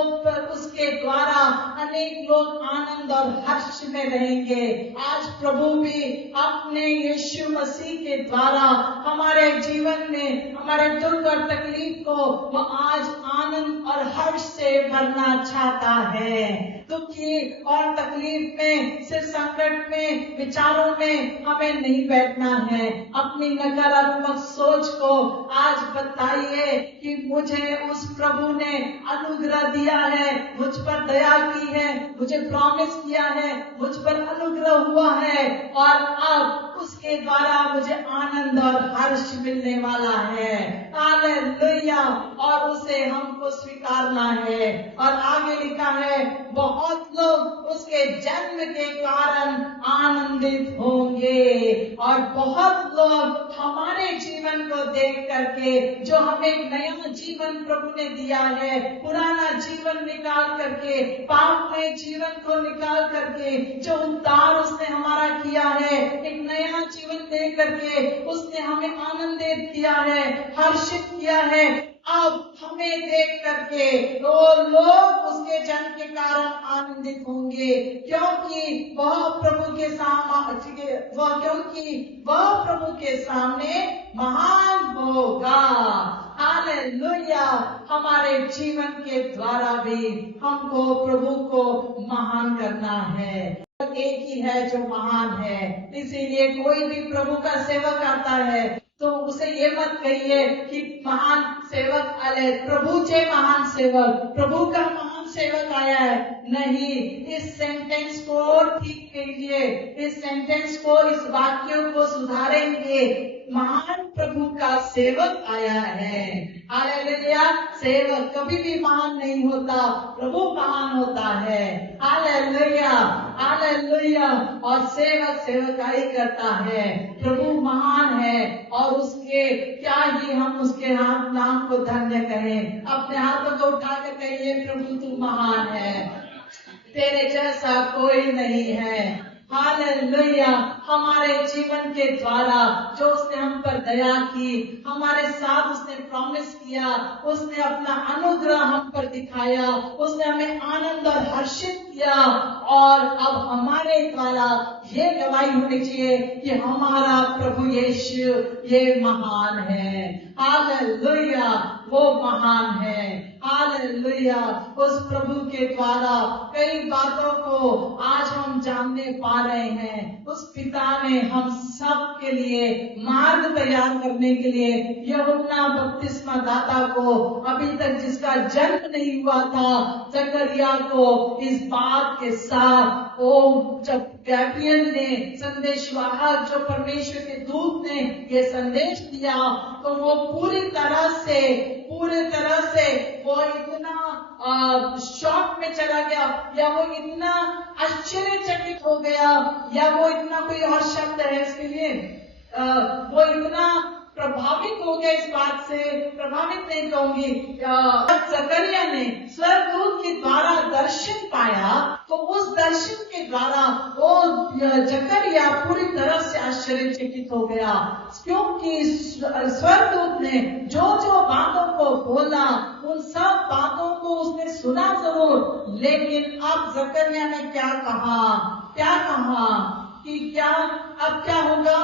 उसके द्वारा अनेक लोग आनंद और हर्ष में रहेंगे। आज प्रभु भी अपने यीशु मसीह के द्वारा हमारे जीवन में हमारे दुख और तकलीफ को वो आज आनंद और हर्ष से भरना चाहता है। दुखी और तकलीफ में, सिर्फ संकट में, विचारों में हमें नहीं बैठना है। अपनी नकारात्मक सोच को आज बताइए कि मुझे उस प्रभु ने अनुग्रह दिया है, मुझ पर दया की है, मुझे प्रॉमिस किया है, मुझ पर अनुग्रह हुआ है और अब उसके द्वारा मुझे आनंद और हर्ष मिलने वाला है। हालेलुया। और उसे हमको स्वीकारना है। और आगे लिखा है, बहुत लोग उसके जन्म के कारण आनंदित होंगे। और बहुत लोग हमारे जीवन को देख करके, जो हमें एक नया जीवन प्रभु ने दिया है, पुराना जीवन निकाल करके, पापमय जीवन को निकाल करके, जो उद्धार उसने हमारा किया है, एक नया जीवन दे करके उसने हमें आनंदित किया है, हर्षित किया है। अब हमें देख करके वो लोग उसके जन्म के कारण आनंदित होंगे, क्योंकि वह प्रभु के सामने महान होगा। हालेलुया। हमारे जीवन के द्वारा भी हमको प्रभु को महान करना है। एक ही है जो महान है। इसीलिए कोई भी प्रभु का सेवक आता है तो उसे ये मत कहिए कि महान सेवक आए, प्रभु से महान सेवक, प्रभु का महान सेवक आया है। नहीं, इस सेंटेंस को ठीक कीजिए, इस सेंटेंस को, इस वाक्य को सुधारेंगे। महान प्रभु का सेवक आया है। हालेलुया। सेवक कभी भी महान नहीं होता, प्रभु महान होता है। Hallelujah, hallelujah. और सेवक सेवकाई करता है, प्रभु महान है और उसके क्या ही हम उसके नाम को धन्य कहें। अपने हाथों को उठाकर कहिए, प्रभु तू महान है, तेरे जैसा कोई नहीं है। हालेलुया। हमारे जीवन के द्वारा जो उसने हम पर दया की, हमारे साथ उसने प्रॉमिस किया, उसने अपना अनुग्रह हम पर दिखाया, उसने हमें आनंद और हर्षित किया, और अब हमारे द्वारा ये गवाही होनी चाहिए कि हमारा प्रभु यीशु ये महान है। हालेलुया, वो महान है। हालेलुया। उस प्रभु के द्वारा कई बातों को आज हम जानने पा रहे हैं। उस पिता ने हम सब के लिए मार्ग तैयार करने के लिए यूहन्ना बपतिस्मा दाता को, अभी तक जिसका जन्म नहीं हुआ था, जकरिया को इस बात के साथ, वो जब गैब्रियल ने संदेशवाहक, जो परमेश्वर के दूत ने ये संदेश दिया, तो वो पूरी तरह से वो इतना शॉक में चला गया, या वो इतना आश्चर्यचकित हो गया, या वो इतना, कोई और शब्द है इसके लिए, वो इतना प्रभावित हो गया, इस बात से प्रभावित नहीं कहूंगी। जकरिया ने स्वर्गदूत के द्वारा दर्शन पाया, तो उस दर्शन के द्वारा वो जकरिया पूरी तरह से आश्चर्यचकित हो गया, क्योंकि स्वर्गदूत ने जो जो बातों को बोला, उन सब बातों को उसने सुना जरूर, लेकिन अब जकरिया ने क्या कहा कि अब क्या होगा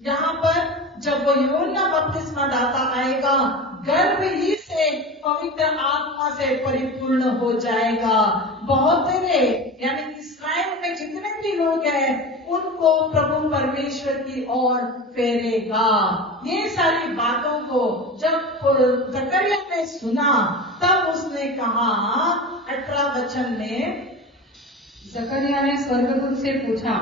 यहाँ पर, जब वो यूहन्ना बपतिस्मा दाता आएगा, गर्भ ही से पवित्र आत्मा से परिपूर्ण हो जाएगा, बहुत यानी इस्राएल में जितने भी लोग हैं उनको प्रभु परमेश्वर की ओर फेरेगा। ये सारी बातों को जब जकरिया ने सुना, तब उसने कहा 18 वचन में, जकरिया ने स्वर्गदूत से पूछा,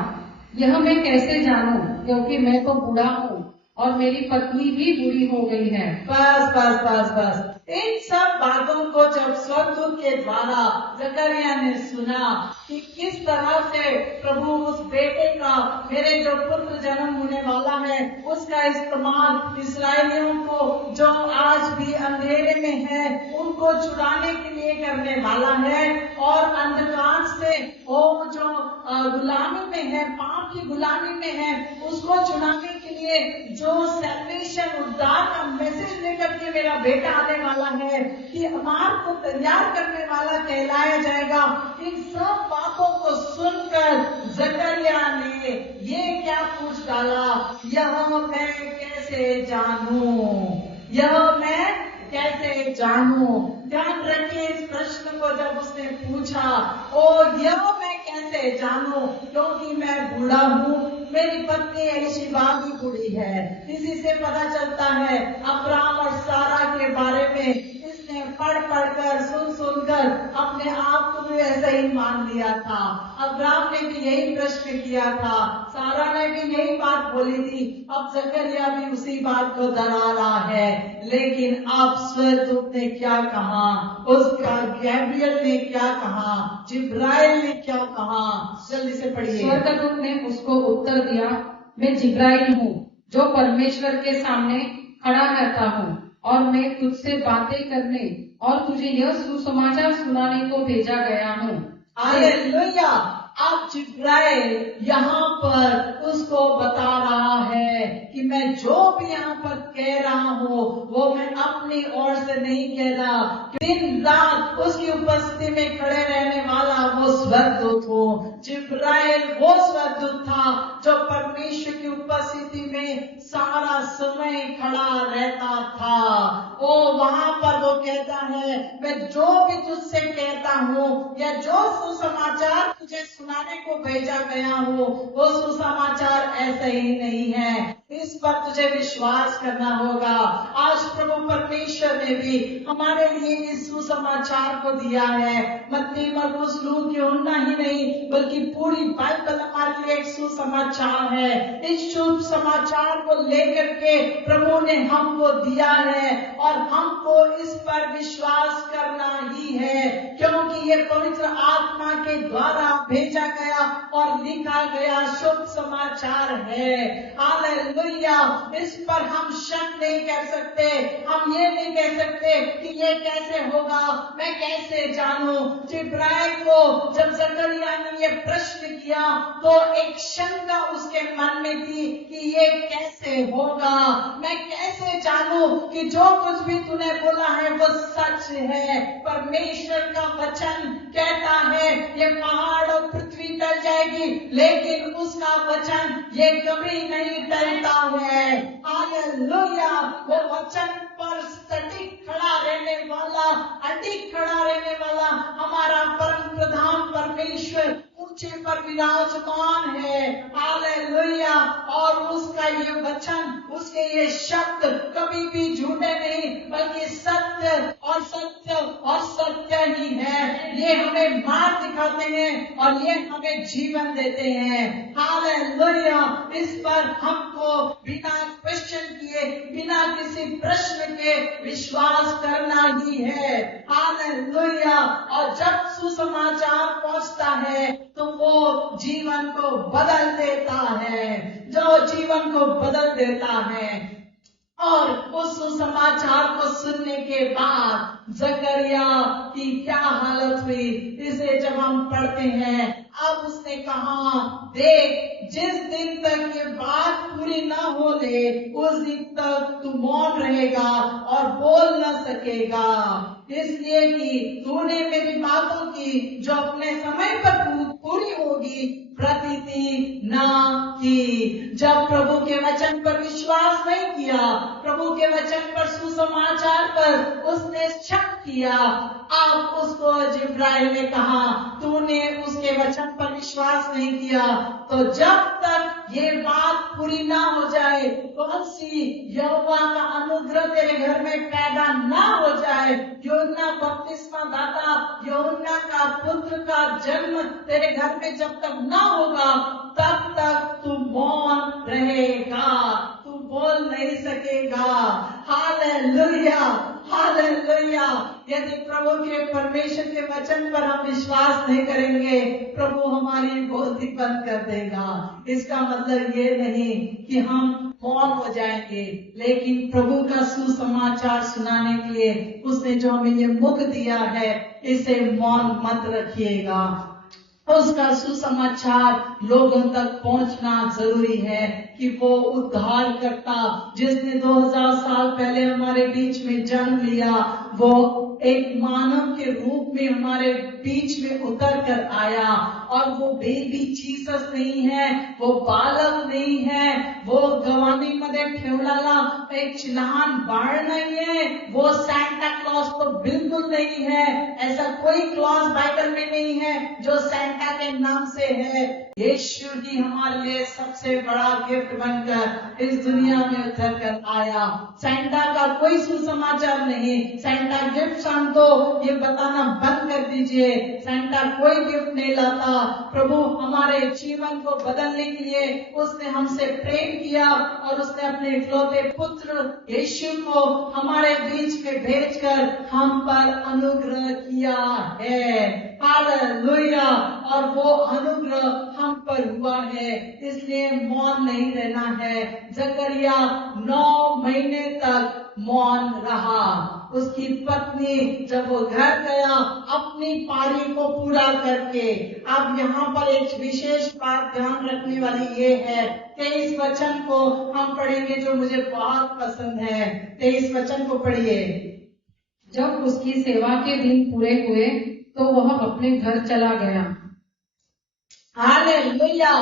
यह मैं कैसे जानूं, क्योंकि मैं तो बूढ़ा हूँ और मेरी पत्नी भी बूढ़ी हो गई है। बस इन सब बातों को जब स्वर्गदूत के द्वारा जकरिया ने सुना कि किस तरह से प्रभु उस बेटे का, मेरे जो पुत्र जन्म होने वाला है, उसका इस्तेमाल इस्राएलियों को जो आज भी अंधेरे में है उनको छुड़ाने के लिए करने वाला है, और अंधकार से वो जो गुलामी में है, पाप की गुलामी में है, उसको छुड़ाने के लिए जो सैल्वेशन, उद्धार का मैसेज लेकर के मेरा बेटा आने वाला है, कि मार्ग को तैयार करने वाला कहलाया जाएगा। इन सब बातों को सुनकर जकरिया ने ये क्या पूछ डाला, यह मैं कैसे जानूं? ध्यान रखिए इस प्रश्न को, जब उसने पूछा, यह मैं कैसे जानूं, क्योंकि मैं बूढ़ा हूँ, मेरी पत्नी एलीशिबा भी बूढ़ी है। इसी से पता चलता है अब्राहम और सारा के बारे में, इसने पढ़ कर, सुन कर अपने आप को भी ऐसा ही मान लिया था। अब्राहम ने भी यही प्रश्न किया था, सारा ने भी यही बात बोली थी, अब जकरिया भी उसी बात को दोहरा रहा है। लेकिन अब स्वर्गदूत ने क्या कहा, उसका गैब्रियल ने क्या कहा, जिब्राइल ने क्या कहा, जल्दी से पढ़िए। स्वर्गदूत ने उसको उत्तर दिया, मैं जिब्राइल हूँ, जो परमेश्वर के सामने खड़ा रहता हूँ, और मैं तुझसे बातें करने और तुझे यह सुसमाचार सुनाने को भेजा गया हूँ। हालेलुया। अब जिब्राइल यहाँ पर उसको बता रहा है कि मैं जो भी यहाँ पर कह रहा हूँ, वो मैं अपनी ओर से नहीं कह रहा, दिन रात उसकी उपस्थिति में खड़े रहने वाला वो स्वर्गदूत हो। जिब्राइल वो स्वर्गदूत था जो परमेश्वर की उपस्थिति में सारा समय खड़ा रहता था। वहां पर वो कहता है, मैं जो भी तुझसे कहता हूँ, या जो सुसमाचार तुझे सुनाने को भेजा गया हो, वो सुसमाचार ऐसा ही नहीं है, इस पर तुझे विश्वास करना होगा। आज प्रभु परमेश्वर ने भी हमारे लिए इस सुसमाचार को दिया है। मत्ती, मरकुस, लूक, यूहन्ना ही नहीं, बल्कि पूरी बाइबल हमारे लिए एक सुसमाचार है। इस शुभ समाचार को लेकर के प्रभु ने हमको दिया है, और हमको इस पर विश्वास करना ही है, क्योंकि ये पवित्र आत्मा के द्वारा भेजा गया और लिखा गया शुभ समाचार है। हालेलुया। इस पर हम शक नहीं कर सकते, हम ये नहीं कह सकते कि ये कैसे होगा, मैं कैसे जानूं। जिब्राइल को जब जकरिया ने ये प्रश्न किया तो एक शंका उसके मन में थी कि ये कैसे होगा, मैं कैसे जानूं कि जो कुछ भी तूने बोला है वो सच है। परमेश्वर का वचन कहता है ये पहाड़ और पृथ्वी टल जाएगी, लेकिन उसका वचन ये कभी नहीं टलता है। हालेलुया। वो वचन पर सटीक खड़ा रहने वाला, अडिग खड़ा रहने वाला हमारा परम प्रधान परमेश्वर ऊंचे पर विराजमान है। हालेलुया। और उसका ये वचन, उसके ये शब्द कभी भी झूठे नहीं, बल्कि सत्य और सत्य और सत्य ही है। ये हमें मार्ग दिखाते हैं और ये हमें जीवन देते हैं। हालेलुया। इस पर हमको बिना क्वेश्चन किए, बिना किसी प्रश्न के विश्वास करना ही है। हालेलुया। और जब सुसमाचार पहुंचता है तो वो जीवन को बदल देता है, जो जीवन को बदल देता है। और उस सुसमाचार को सुनने के बाद जकरिया की क्या हालत हुई, इसे जब हम पढ़ते हैं, अब उसने कहा, देख जिस दिन तक ये बात पूरी न हो ले उस दिन तक तू मौन रहेगा और बोल न सकेगा, इसलिए कि तूने मेरी बातों की जो अपने समय पर पूरी होगी प्रतीति ना की। जब प्रभु के वचन पर विश्वास नहीं किया, प्रभु के वचन पर सुसमाचार पर उसने शक किया, अब उसको जिब्राइल ने कहा तूने उसके वचन पर विश्वास नहीं किया, तो जब तक ये बात पूरी ना हो जाए, कौन सी यहोवा का अनुग्रह तेरे घर में पैदा ना हो जाए, यूहन्ना बपतिस्मा दाता यूहन्ना का पुत्र का जन्म तेरे घर में जब तक ना होगा, तब तक तू मौन रहेगा, तू बोल नहीं सकेगा। हालेलुया। हालेलुया। यदि प्रभु के परमेश्वर के वचन पर हम विश्वास नहीं करेंगे, प्रभु हमारी बोलती बंद कर देगा। इसका मतलब ये नहीं कि हम मौन हो जाएंगे, लेकिन प्रभु का सुसमाचार सुनाने के लिए उसने जो हमें ये मुख दिया है, इसे मौन मत रखिएगा। उसका सुसमाचार लोगों तक पहुंचना जरूरी है कि वो उद्धार करता, जिसने 2000 साल पहले हमारे बीच में जन्म लिया, वो एक मानव के रूप में हमारे बीच में उतर कर आया। और वो बेबी जीसस नहीं है, वो बालक नहीं है, वो गवानी मध्ये ठेवलेला एक लहान बाळ नहीं है, वो सैंटा क्लॉज तो बिल्कुल नहीं है। ऐसा कोई क्लॉज बाइबल में नहीं है जो सैंटा के नाम से है। यीशु ही हमारे लिए सबसे बड़ा गिफ्ट बनकर इस दुनिया में उतर कर आया। सैंटा का कोई सुसमाचार नहीं, सैंटा गिफ्ट दो ये बताना बंद कर दीजिए। सैंटा कोई गिफ्ट नहीं लाता। प्रभु हमारे जीवन को बदलने के लिए उसने हमसे प्रेम किया और उसने अपने इकलौते पुत्र यीशु को हमारे बीच में भेजकर हम पर अनुग्रह किया है। हालेलुया। और वो अनुग्रह हम पर हुआ है, इसलिए मौन नहीं रहना है। जकरिया 9 महीने तक मौन रहा। उसकी पत्नी जब वो घर गया अपनी पारी को पूरा करके, अब यहाँ पर एक विशेष बात ध्यान रखने वाली ये है, 23 वचन को हम पढ़ेंगे जो मुझे बहुत पसंद है। 23 वचन को पढ़िए। जब उसकी सेवा के दिन पूरे हुए तो वह अपने घर चला गया। हालेलुया।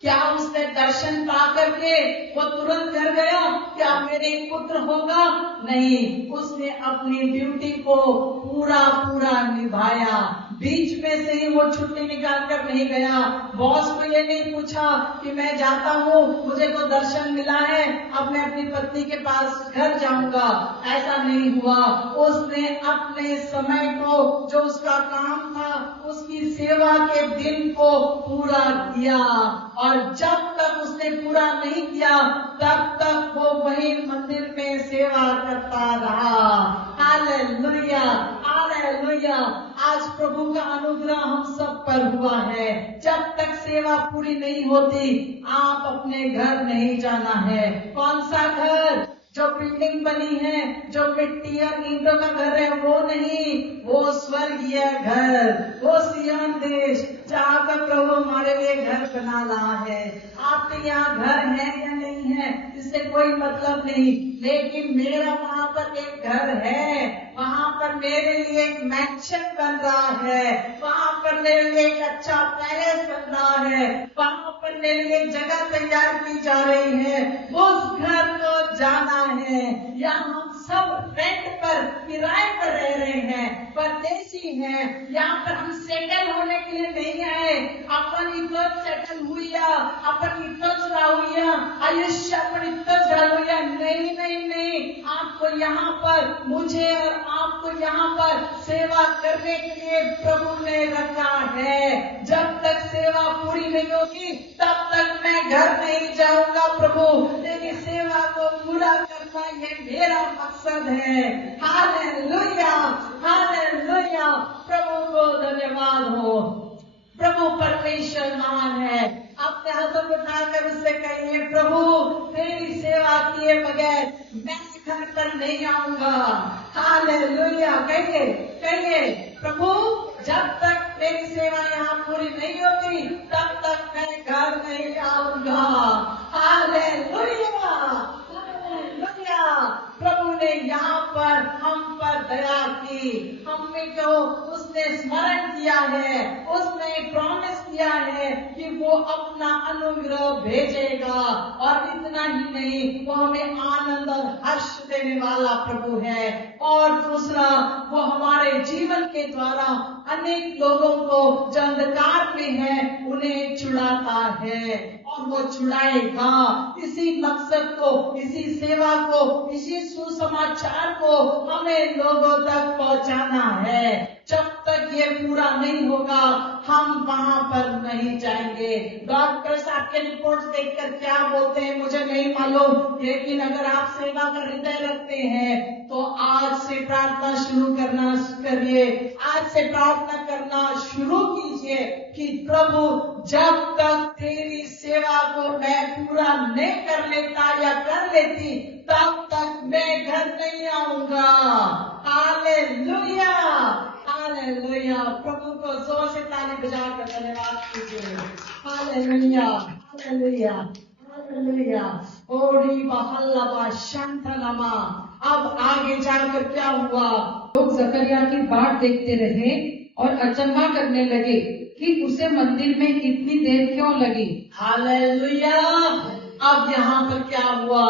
क्या उसने दर्शन पा करके वो तुरंत घर गया, क्या मेरे पुत्र होगा? नहीं, उसने अपनी ड्यूटी को पूरा निभाया। बीच में से ही वो छुट्टी निकाल कर नहीं गया। बॉस को ये नहीं पूछा कि मैं जाता हूँ, मुझे तो दर्शन मिला है, अब मैं अपनी पत्नी के पास घर जाऊंगा। ऐसा नहीं हुआ। उसने अपने समय को, जो उसका काम था, उसकी सेवा के दिन को पूरा किया। और जब तक उसने पूरा नहीं किया, तब तक वो वही मंदिर में सेवा करता रहा। हालेलुया। हालेलुया। आज प्रभु का अनुग्रह हम सब पर हुआ है। जब तक सेवा पूरी नहीं होती, आप अपने घर नहीं जाना है। कौन सा घर? जो बिल्डिंग बनी है, जो मिट्टी और ईंटों का घर है, वो नहीं, वो स्वर्गीय घर, वो सिय्योन देश जहाँ पर प्रभु हमारे लिए घर बना रहा है। आपके यहाँ घर है या नहीं है इससे कोई मतलब नहीं, लेकिन मेरा वहाँ पर एक घर है, वहाँ पर मेरे लिए एक मैंशन बन रहा है, वहाँ पर मेरे लिए एक अच्छा पैलेस बन रहा है, वहाँ पर मेरे लिए एक जगह तैयार की जा रही है। उस घर को जाना है। या हम सब रेंट पर, किराए पर रह रहे हैं, परदेशी हैं, यहाँ पर हम सेटल होने के लिए नहीं आए। अपन इतोच सेटल हुआ, अपन इतोच राहुया, आयुष्य अपन इतोच राहुया, नहीं नहीं नहीं, आपको यहाँ पर, मुझे और आपको यहाँ पर सेवा करने के लिए प्रभु ने रखा है। जब तक सेवा पूरी नहीं होगी तब तक मैं घर नहीं जाऊंगा प्रभु, लेकिन सेवा को पूरा करना ये मेरा मकसद है। हालेलुया, हालेलुया, प्रभु को धन्यवाद हो। प्रभु परमेश्वर महान है। अपने हाथों को उठाकर उससे कहिए, प्रभु तेरी सेवा किए बगैर मैं घर पर नहीं आऊंगा। हालेलुया, कहिए कहिए, प्रभु जब तक मेरी सेवा यहाँ पूरी नहीं होगी तब तक मैं घर नहीं आऊंगा। हालेलुया, हालेलुया, प्रभु ने यहाँ पर हम पर दया की, हमें को उसने स्मरण किया है, उसने प्रॉमिस किया है कि वो अपना अनुग्रह भेजेगा। और इतना ही नहीं, वो हमें आनंद और हर्ष देने वाला प्रभु है। और दूसरा, वो हमारे जीवन के द्वारा अनेक लोगों को जो अंधकार में है उन्हें छुड़ाता है, और वो छुड़ाएगा। इसी मकसद को, इसी सेवा को, इसी सुसमाचार को हमें लोगों तक पहुंचाना है। जब तक ये पूरा नहीं होगा हम वहां पर नहीं जाएंगे। डॉक्टर्स आपके रिपोर्ट्स देखकर क्या बोलते हैं मुझे नहीं मालूम, लेकिन अगर आप सेवा का हृदय रखते हैं तो आज से प्रार्थना शुरू करना करिए, आज से प्रार्थना करना शुरू कीजिए कि प्रभु जब तक तेरी सेवा को मैं पूरा नहीं कर लेता या कर लेती तब तक मैं घर नहीं आऊंगा। हालेलुया, हालेलुया, प्रभु को जोर से ताली बजाकर धन्यवाद कीजिए। हालेलुया, हालेलुया, हालेलुया, ओरी बहल्ला शंतनमा। अब आगे जाकर क्या हुआ? लोग जकरिया की बाट देखते रहे और अचंभा करने लगे कि उसे मंदिर में इतनी देर क्यों लगी। हालेलुया, अब यहाँ पर क्या हुआ?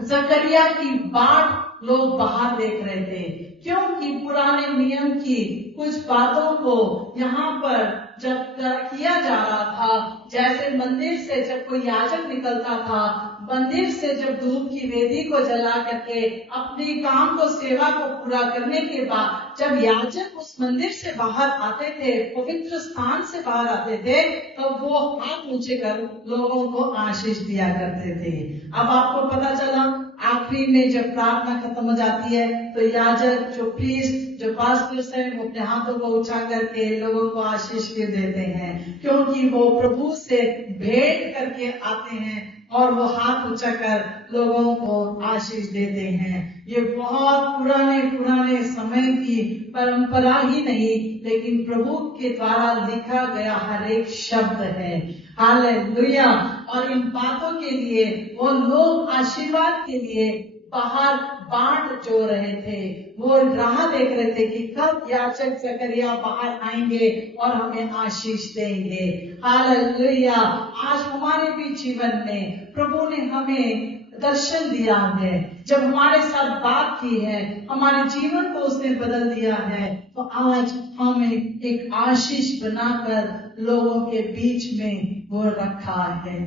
जकरिया की बाट लोग बाहर देख रहे थे, क्योंकि पुराने नियम की कुछ बातों को यहाँ पर जब किया जा रहा था, जैसे मंदिर से जब कोई याजक निकलता था, मंदिर से जब धूप की वेदी को जला करके अपने काम को, सेवा को पूरा करने के बाद जब याजक उस मंदिर से बाहर आते थे, पवित्र स्थान से बाहर आते थे, तो वो हाथ ऊंचे कर लोगों को आशीष दिया करते थे। अब आपको पता चला आखिरी में जब प्रार्थना खत्म हो जाती है तो याजक, जो प्रीस्ट, जो पास्टर्स हैं, वो अपने हाथों को उठा करके लोगों को आशीष भी देते हैं, क्योंकि वो प्रभु से भेंट करके आते हैं और वो हाथ ऊंचा कर लोगों को आशीष देते हैं। ये बहुत पुराने समय की परंपरा ही नहीं, लेकिन प्रभु के द्वारा लिखा गया हर एक शब्द है। हालेलुया, और इन बातों के लिए वो लोग आशीर्वाद के लिए बाहर बाट जो रहे थे, वो राह देख रहे थे कि कब याजक जकरिया बाहर आएंगे और हमें आशीष देंगे। हालेलुया, आज हमारे भी जीवन में प्रभु ने हमें दर्शन दिया है, जब हमारे साथ बात की है, हमारे जीवन को उसने बदल दिया है, तो आज हमें एक आशीष बनाकर लोगों के बीच में वो रखा है।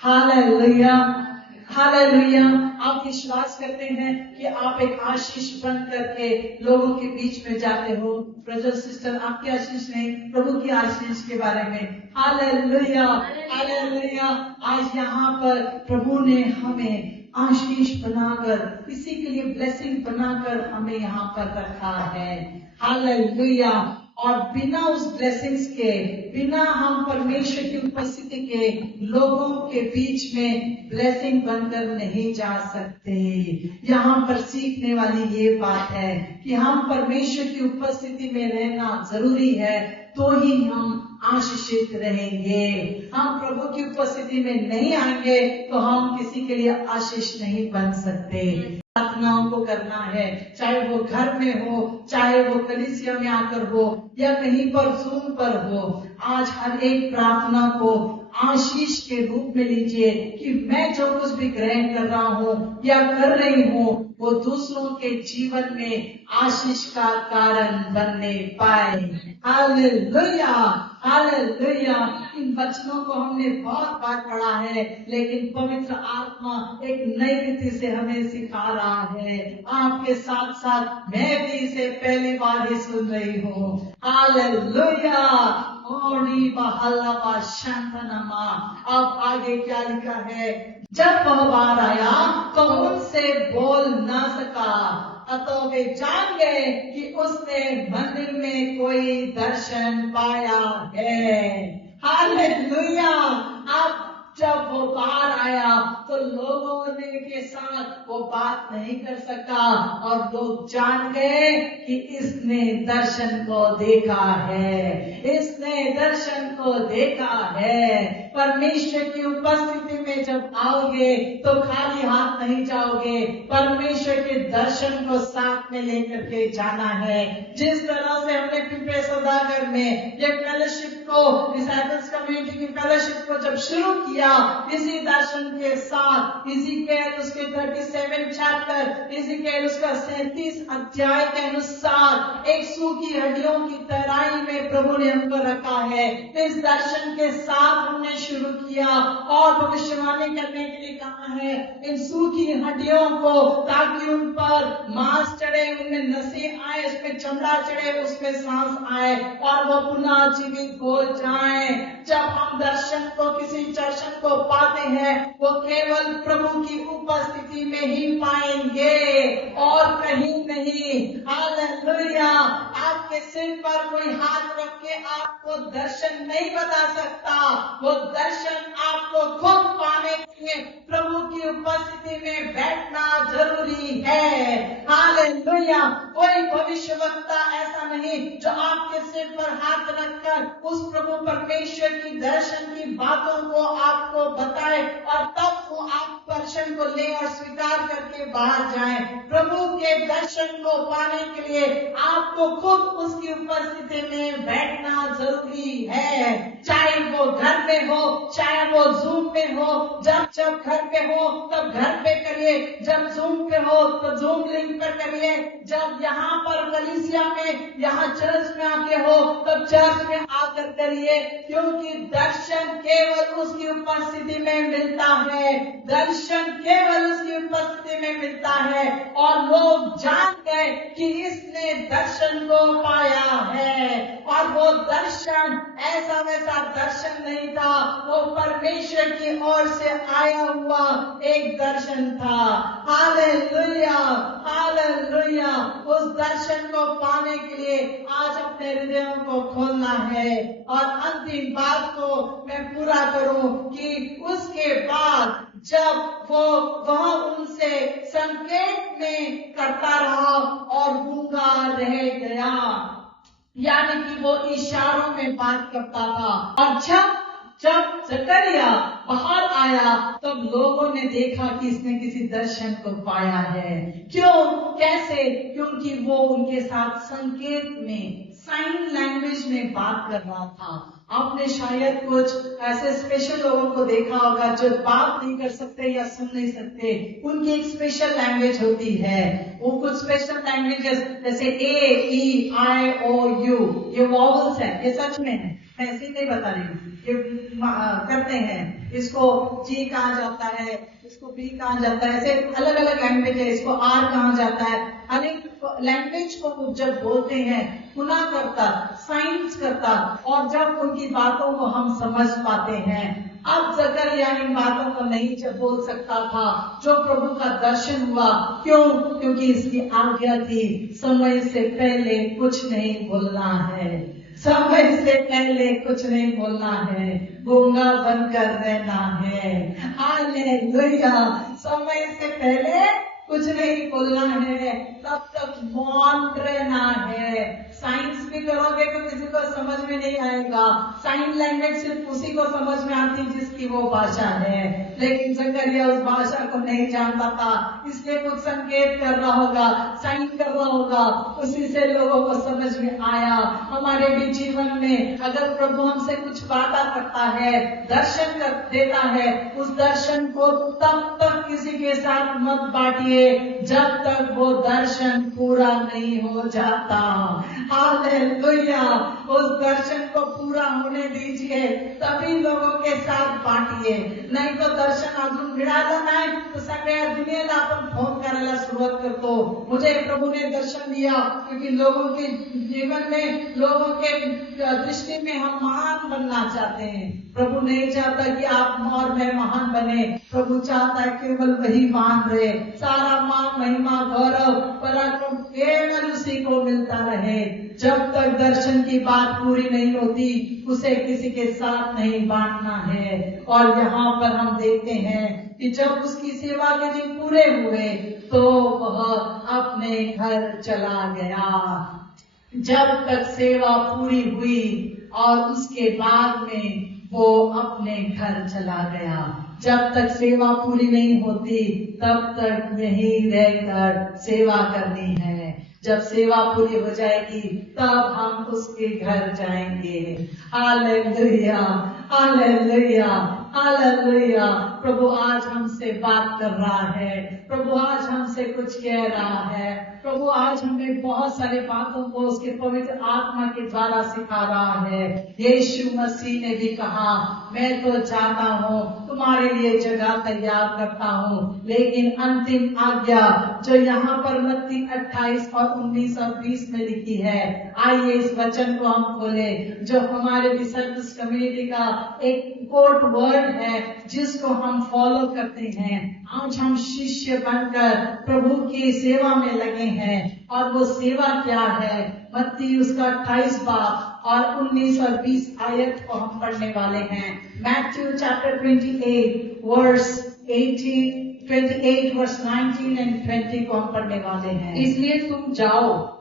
हालेलुया, हालेलुया, आप विश्वास करते हैं कि आप एक आशीष बन करके लोगों के बीच में जाते हो। ब्रदर सिस्टर, आपकी आशीष नहीं, प्रभु की आशीष के बारे में। हालेलुया, हालेलुया, आज यहाँ पर प्रभु ने हमें आशीष बनाकर, इसी के लिए ब्लेसिंग बनाकर हमें यहाँ पर रखा है। हालेलुया, और बिना उस ब्लेसिंग्स के, बिना हम परमेश्वर की उपस्थिति के लोगों के बीच में ब्लेसिंग बनकर नहीं जा सकते। यहाँ पर सीखने वाली ये बात है कि हम परमेश्वर की उपस्थिति में रहना जरूरी है, तो ही हम आशीषित रहेंगे। हम प्रभु की उपस्थिति में नहीं आएंगे तो हम किसी के लिए आशीष नहीं बन सकते। प्रार्थनाओं को करना है, चाहे वो घर में हो, चाहे वो कलीसिया में आकर हो, या कहीं पर जूम पर हो। आज हर एक प्रार्थना को आशीष के रूप में लीजिए कि मैं जो कुछ भी ग्रहण कर रहा हूँ या कर रही हूँ वो दूसरों के जीवन में आशीष का कारण बनने पाए। Hallelujah, hallelujah. इन वचनों को हमने बहुत बार पढ़ा है, लेकिन पवित्र आत्मा एक नई रीति से हमें सिखा रहा है। आपके साथ साथ मैं भी इसे पहली बार ही सुन रही हूँ। हालेलुया। अब आगे क्या लिखा है? जब वह बाहर आया तो उनसे बोल न सका, अतः वे जान गए कि उसने मंदिर में कोई दर्शन पाया है। हालेलुया। अब जब वो बाहर आया तो लोगों ने के साथ वो बात नहीं कर सका और लोग जान गए कि इसने दर्शन को देखा है, इसने दर्शन को देखा है। परमेश्वर की उपस्थिति में जब आओगे तो खाली हाथ नहीं जाओगे, परमेश्वर के दर्शन को साथ में लेकर के जाना है। जिस तरह से हमने पिपे सौदागर में ये फेलोशिप को, डिसाइपल्स कम्युनिटी की फेलोशिप को जब शुरू किया, इसी दर्शन के साथ, इज़िकिएल उसके 37 चैप्टर, इज़िकिएल उसका 37 अध्याय के अनुसार एक सूखी हड्डियों की तराई में प्रभु ने हमको रखा है। इस दर्शन के साथ हमने शुरू किया और भविष्यवाणी करने के लिए कहा है इन सूखी हड्डियों को, ताकि उन पर मांस चढ़े, उनमें नसें आए, उसमें चमड़ा चढ़े, उसमें सांस आए और वो पुनः जीवित हो जाए। जब हम दर्शन को, किसी दर्शन को पाते हैं, वो केवल प्रभु की उपस्थिति में ही पाएंगे और कहीं नहीं। हालेलुया। आपके सिर पर कोई हाथ रख के आपको दर्शन नहीं बता सकता, वो दर्शन आपको खुद पाने के लिए प्रभु की उपस्थिति में बैठना जरूरी है। हालेलुया। कोई भविष्यवक्ता ऐसा नहीं जो आपके सिर पर हाथ रखकर उस प्रभु परमेश्वर की दर्शन की बातों को आपको बताए और तब वो आप दर्शन को ले और स्वीकार करके बाहर जाए। प्रभु के दर्शन को पाने के लिए आपको खुद उसकी उपस्थिति में बैठना जरूरी है। चाहे वो घर में हो, चाहे वो जूम में हो। जब घर पे हो तब घर पे करिए, जब जूम पे हो तो जूम लिंक पर करिए, जब यहाँ पर कलीसिया में, यहाँ चर्च में आके हो तब चर्च में आकर करिए, क्योंकि दर्शन केवल उसकी उपस्थिति में मिलता है। दर्शन केवल उसकी उपस्थिति में मिलता है। और लोग जान गए कि इसने दर्शन को पाया है, और वो दर्शन ऐसा वैसा दर्शन नहीं था, वो परमेश्वर की ओर से आया हुआ एक दर्शन था। Hallelujah, hallelujah. उस दर्शन को पाने के लिए आज अपने हृदयों को खोलना है। और अंतिम बात को मैं पूरा करूं कि उसके बाद जब वह उनसे संकेत में करता रहा और गूंगा रह गया, यानी कि वो इशारों में बात करता था। और जब जकरिया बाहर आया तब लोगों ने देखा कि इसने किसी दर्शन को पाया है। क्यों, कैसे? क्योंकि वो उनके साथ संकेत में, साइन लैंग्वेज में बात कर रहा था। आपने शायद कुछ ऐसे स्पेशल लोगों को देखा होगा जो बात नहीं कर सकते या सुन नहीं सकते, उनकी एक स्पेशल लैंग्वेज होती है। वो कुछ स्पेशल लैंग्वेजेस जैसे A-E-I-O-U, ये वॉवल्स है, ये सच में है, मैं ऐसे नहीं बता रही हूँ, ये करते हैं। इसको G कहा जाता है, इसको B कहा जाता है, ऐसे अलग अलग लैंग्वेज है। इसको R कहा जाता है। अनेक लैंग्वेज को जब बोलते हैं, पुनः करता, साइंस करता, और जब उनकी बातों को हम समझ पाते हैं अब जकरिया इन बातों को नहीं बोल सकता था जो प्रभु का दर्शन हुआ। क्यों? क्योंकि इसकी आज्ञा थी समय से पहले कुछ नहीं बोलना है, समय से पहले कुछ नहीं बोलना है, गूंगा बनकर रहना है। हालेलुया। समय से पहले कुछ नहीं बोलना है, तब तक मौन रहना है। साइंस भी करोगे तो किसी को समझ में नहीं आएगा। साइन लैंग्वेज सिर्फ उसी को समझ में आती जिसकी वो भाषा है, लेकिन जकरिया उस भाषा को नहीं जानता था, इसलिए कुछ संकेत कर रहा होगा, साइन कर रहा होगा, उसी से लोगों को समझ में आया। हमारे भी जीवन में अगर प्रभु हमसे कुछ वादा करता है, दर्शन कर देता है, उस दर्शन को तब तक किसी के साथ मत बांटिए जब तक वो दर्शन पूरा नहीं हो जाता। हालेलुया। उस दर्शन को पूरा होने दीजिए, तभी लोगों के साथ बांटिए, नहीं तो दर्शन अजून मिळालं नाही तो सगळ्या दुनियेला आपण फोन करायला सुरुवात करतो, मुझे प्रभु ने दर्शन दिया। क्योंकि लोगों के जीवन में, लोगों के दृष्टि में हम महान बनना चाहते हैं। प्रभु नहीं चाहता कि आप और मैं महान बने, प्रभु चाहता है केवल वही महान रहे। सारा मान, महिमा, गौरव, पराक्रम केवल उसी को मिलता रहे। जब तक दर्शन की बात पूरी नहीं होती, उसे किसी के साथ नहीं बांटना है। और यहाँ पर हम देखते हैं कि जब उसकी सेवा के दिन पूरे हुए तो वह अपने घर चला गया। जब तक सेवा पूरी हुई और उसके बाद में वो अपने घर चला गया। जब तक सेवा पूरी नहीं होती तब तक यहीं रहकर सेवा करनी है। जब सेवा पूरी हो जाएगी तब हम उसके घर जाएंगे। Hallelujah, hallelujah, hallelujah. प्रभु आज हमसे बात कर रहा है, प्रभु आज हमसे कुछ कह रहा है, प्रभु आज हमें बहुत सारे बातों को उसके पवित्र आत्मा के द्वारा सिखा रहा है। यीशु मसीह ने भी कहा, मैं तो जाता हूँ, तुम्हारे लिए जगह तैयार करता हूँ। लेकिन अंतिम आज्ञा जो यहाँ पर मत्ती 28 और 19 और 20 में लिखी है, आइए इस वचन को हम खोले, जो हमारे डिसर्विस कम्युनिटी का एक कोड वर्ड है जिसको हम फॉलो करते हैं। आज हम शिष्य बनकर प्रभु की सेवा में लगे हैं। और वो सेवा क्या है? मत्ती उसका 28 बाब और 19 और 20 आयत को हम पढ़ने वाले हैं। मैथ्यू चैप्टर 28 वर्स 19 and 20 को हम पढ़ने वाले हैं। इसलिए तुम जाओ,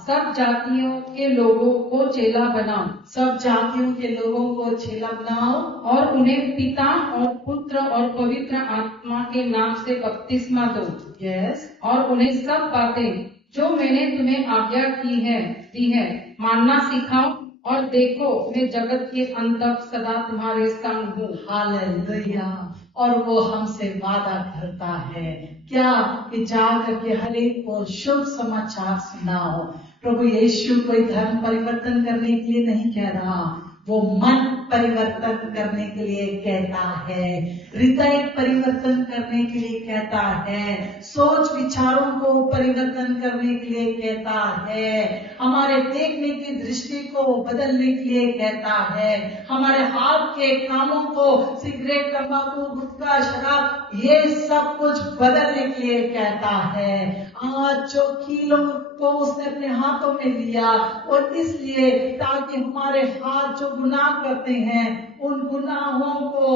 सब जातियों के लोगों को चेला बनाओ, सब जातियों के लोगों को चेला बनाओ और उन्हें पिता और पुत्र और पवित्र आत्मा के नाम से बपतिस्मा दो। यस। और उन्हें सब बातें जो मैंने तुम्हें आज्ञा दी है मानना सिखाओ, और देखो मैं जगत के अंत तक सदा तुम्हारे संग हूँ। हालेलुया। और वो हमसे वादा करता है क्या? कि जाकर के हर एक को शुभ समाचार सुनाओ। प्रभु यीशु कोई धर्म परिवर्तन करने के लिए नहीं कह रहा, वो मन परिवर्तन करने के लिए कहता है, हृदय परिवर्तन करने के लिए कहता है, सोच विचारों को परिवर्तन करने के लिए कहता है, हमारे देखने की दृष्टि को बदलने के लिए कहता है, हमारे हाथ के कामों को सिगरेट, तंबाकू, गुटखा, शराब ये सब कुछ बदलने के लिए कहता है। आज जो कीलों को उसने अपने हाथों में लिया, और इसलिए ताकि हमारे हाथ जो गुनाह करते हैं उन गुनाहों को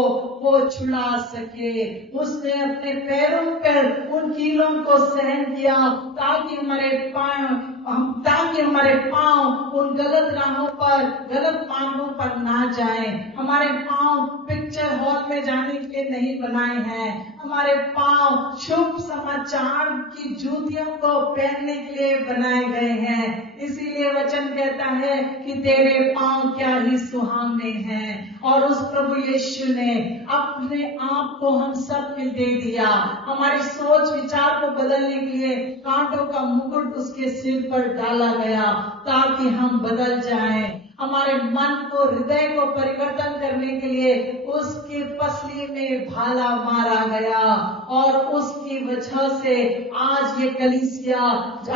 वो छुड़ा सके। उसने अपने पैरों पर उन कीलों को सहन किया ताकि हमारे पांव उन गलत राहों पर, गलत मार्गों पर ना जाए। हमारे पांव पिक्चर हॉल में जाने के लिए नहीं बनाए हैं, हमारे पांव शुभ समाचार की जूतियों को पहनने के लिए बनाए गए हैं। इसीलिए वचन कहता है कि तेरे पांव क्या ही सुहावने हैं। और उस प्रभु यीशु ने अपने आप को हम सब में दे दिया। हमारी सोच विचार को बदलने के लिए कांटों का मुकुट उसके सिर पर डाला गया ताकि हम बदल जाएं। हमारे मन को, हृदय को परिवर्तन करने के लिए उसकी पसली में भाला मारा गया और उसकी वजह से आज ये कलीसिया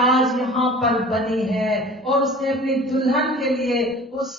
आज यहाँ पर बनी है। और उसने अपनी दुल्हन के लिए उस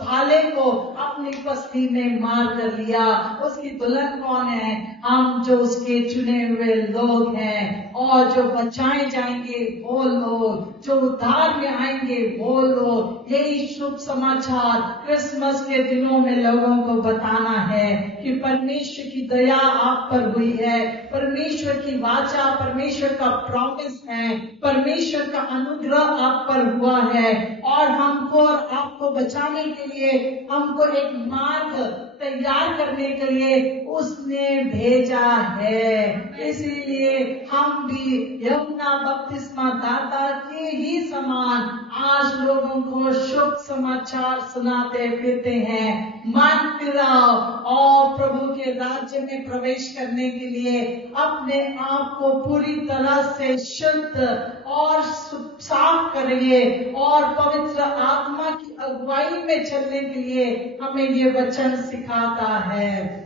भाले को अपनी पसली में मार कर लिया। उसकी दुल्हन कौन है? हम जो उसके चुने हुए लोग हैं, और जो बचाए जाएंगे वो लोग, जो उद्धार में आएंगे वो लोग। यही शुभ समाचार क्रिसमस के दिनों में लोगों को बताना है कि परमेश्वर की दया आप पर हुई है, परमेश्वर की वाचा, परमेश्वर का प्रॉमिस है, परमेश्वर का अनुग्रह आप पर हुआ है, और हमको और आपको बचाने के लिए, हमको एक मार्ग तैयार करने के लिए उसने भेजा है। इसीलिए हम भी यूहन्ना बपतिस्मा दाता के ही समान आज लोगों को शुभ समाचार सुनाते फिरते हैं। मन फिराओ और प्रभु के राज्य में प्रवेश करने के लिए अपने आप को पूरी तरह से शुद्ध और साफ करिए, और पवित्र आत्मा की अगुवाई में चलने के लिए हमें ये वचन सिखाता है।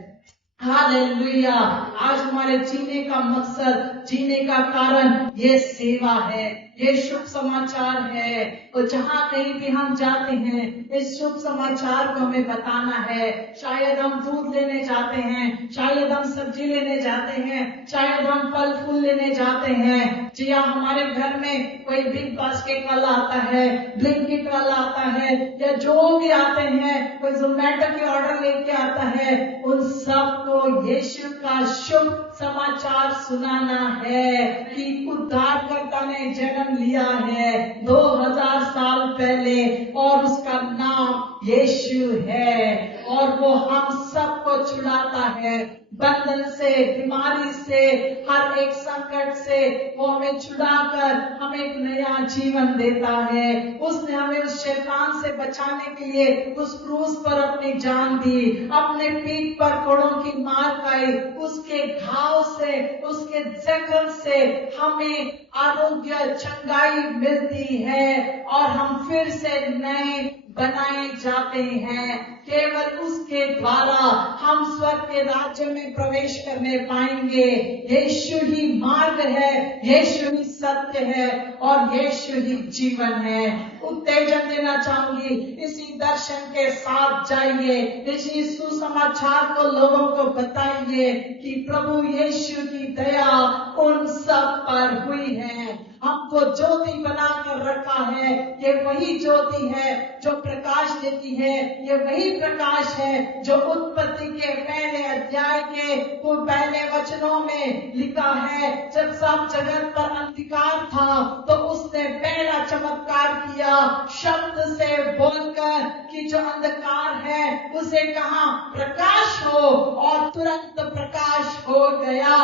हालेलुया। आज हमारे जीने का मकसद, जीने का कारण ये सेवा है, ये शुभ समाचार है। और जहाँ कहीं भी हम जाते हैं, इस शुभ समाचार को हमें बताना है। शायद हम दूध लेने जाते हैं, शायद हम सब्जी लेने जाते हैं, शायद हम फल फूल लेने जाते हैं, या हमारे घर में कोई बिग बास्केट वाला आता है, ब्लिंकिट वाला आता है, या जो भी आते हैं, कोई जोमेटो की ऑर्डर लेके आता है, उन सबको यीशु का शुभ समाचार सुनाना है कि उद्धारकर्ता ने जन्म लिया है 2000 साल पहले, और उसका नाम यीशु है, और वो हम सबको छुड़ाता है बंधन से, बीमारी से, हर एक संकट से। वो हमें छुड़ाकर हमें एक नया जीवन देता है। उसने हमें उस शैतान से बचाने के लिए उस क्रूस पर अपनी जान दी, अपने पीठ पर कोड़ों की मार खाई, उसके घाव से, उसके जख्म से हमें आरोग्य, चंगाई मिलती है, और हम फिर से नए बनाए जाते हैं। केवल उसके द्वारा हम स्वर्ग के राज्य में प्रवेश करने पाएंगे। यीशु ही मार्ग है, यीशु ही सत्य है, और यीशु ही जीवन है। उत्तेजन देना चाहूंगी, इसी दर्शन के साथ जाइए, इसी सुसमाचार को लोगों को बताइए कि प्रभु यीशु की दया उन सब पर हुई है। हमको ज्योति बनाकर रखा है। ये वही ज्योति है जो प्रकाश देती है, ये वही प्रकाश है जो उत्पत्ति के पहले अध्याय के वो पहले वचनों में लिखा है। जब सब जगत पर अंधकार था तो उसने पहला चमत्कार किया, शब्द से बोलकर कि जो अंधकार है उसे कहा प्रकाश हो, और तुरंत प्रकाश हो गया।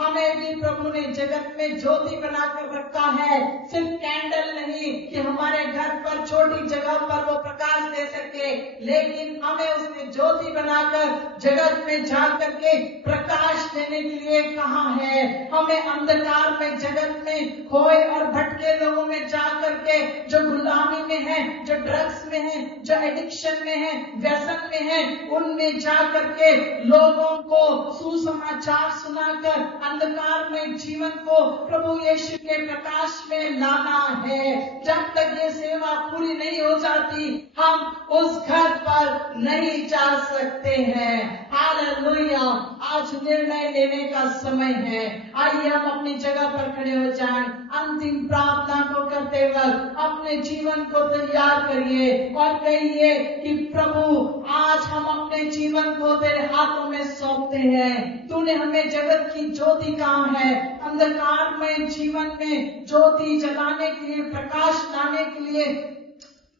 हमें भी प्रभु ने जगत में ज्योति बनाकर रखा है, सिर्फ कैंडल नहीं कि हमारे घर पर छोटी जगह पर वो प्रकाश दे सके, लेकिन हमें उसने ज्योति बनाकर जगत में जा करके प्रकाश देने के लिए कहा है। हमें अंधकार में, जगत में खोए और भटके लोगों में जा करके, जो गुलामी में है, जो ड्रग्स में है, जो एडिक्शन में है, व्यसन में है, उनमें जा करके लोगों को सुसमाचार सुनाकर अंधकार में जीवन को प्रभु यीशु के प्रकाश में लाना है। जब तक ये सेवा पूरी नहीं हो जाती, हम उस घर पर नहीं जा सकते हैं। हालेलुया। आज निर्णय लेने का समय है। आइए हम अपनी जगह पर खड़े हो जाएं। अंतिम प्रार्थना को करते वक्त अपने जीवन को तैयार करिए और कहिए कि प्रभु आज हम अपने जीवन को तेरे हाथों में सौंपते हैं। तूने हमें जगत की ज्योति कहा है, अंधकार में जीवन में ज्योति जलाने के लिए, प्रकाश लाने के लिए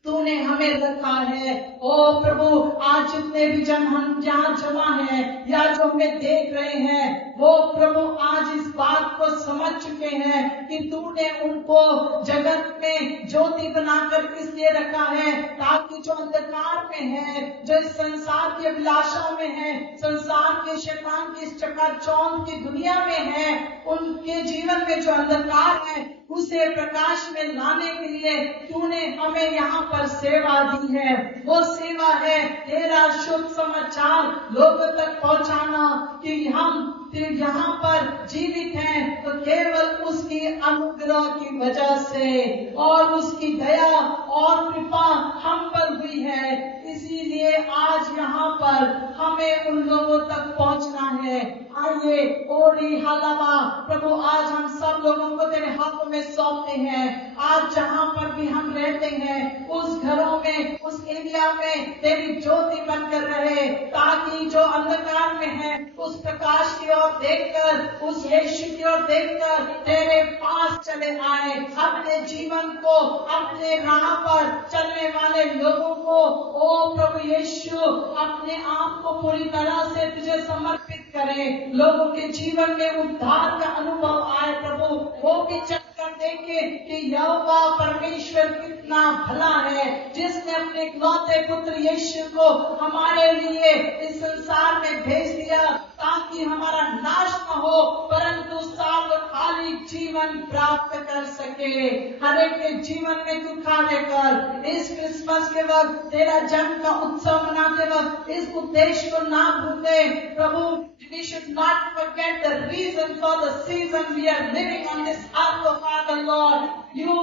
तूने हमें रखा है। ओ प्रभु, आज जितने भी जन हम यहाँ जमा हैं या जो हमें देख रहे हैं, वो प्रभु आज इस बात को समझ चुके हैं कि तूने उनको जगत में ज्योति बनाकर इसलिए रखा है ताकि जो अंधकार में है, जो इस संसार की अभिलाषा में है, संसार के शैतान की इस चकाचौंध की दुनिया में है, उनके जीवन में जो अंधकार है उसे प्रकाश में लाने के लिए तूने हमें यहाँ पर सेवा दी है। वो सेवा है तेरा शुभ समाचार लोगों तक पहुँचाना कि हम यहाँ पर जीवित हैं तो केवल उसकी अनुग्रह की वजह से और उसकी दया और कृपा हम पर हुई है। इसीलिए आज यहाँ पर हमें उन लोगों तक पहुँचना है। आइए ओरी हलावा प्रभु आज हम सब लोगों को तेरे हाथों में सौंपते हैं। आज जहाँ पर भी हम रहते हैं उस घरों में उस एरिया में तेरी ज्योति बनकर रहे, ताकि जो अंधकार में है उस प्रकाश की ओर देखकर उस यीशु की ओर देखकर तेरे पास चले आए। अपने जीवन को अपने राह पर चलने वाले लोगों को ओ प्रभु यीशु अपने आप को पूरी तरह से तुझे समर्पित करें। लोगों के जीवन में उद्धार का अनुभव आए प्रभु, वो भी चक्कर देखे कि यहोवा परमेश्वर कितना भला है, जिसने अपने इकलौते पुत्र यीशु को हमारे लिए इस संसार में भेज दिया ताकि हमारा नाश न हो परंतु सार्वकालिक जीवन प्राप्त कर सके। हर एक के जीवन में तू कार्य कर। इस क्रिसमस के वक्त तेरा जन्म का उत्सव मनाते वक्त इस उद्देश्य को ना भूले प्रभु। We should not forget the reason for the season we are living on this earth, oh Father Lord. You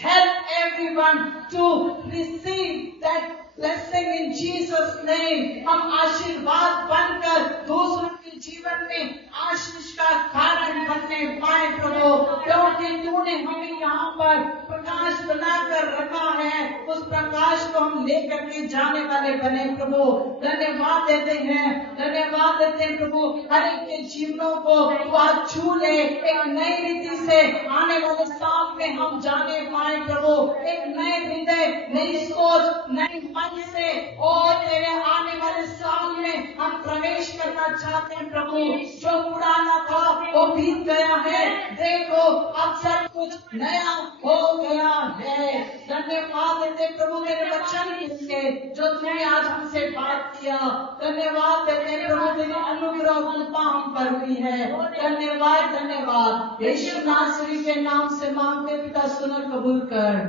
help everyone to receive that blessing in Jesus' name. हम आशीर्वाद बनकर दूसरों के जीवन में आशीष का कारण बनने पाए प्रभु, क्योंकि तूने हमें यहाँ पर प्रकाश बनाकर रखा है। उस प्रकाश को हम लेकर के जाने वाले बने प्रभु। धन्यवाद देते हैं, धन्यवाद देते हैं प्रभु। हर एक के जीवनों को आज छू ले, एक नई रीति से आने वाले साल में हम जाने पाए प्रभु। एक नए हृदय, नई सोच, नई मन से और तेरे आने वाले साल में हम प्रवेश करना चाहते हैं प्रभु। जो पुराना था वो बीत गया है, देखो अब सब कुछ नया हो गया है। धन्यवाद देते प्रभु तेरे वचन के लिए जो तूने आज हमसे बात किया। धन्यवाद देते प्रभु तेरी अनुग्रह कृपा हम पर हुई है। धन्यवाद धन्यवाद। यीशु नासरी के नाम से मांगते पिता सुन कबूल कर।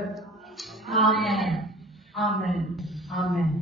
आमेन आमेन आमेन।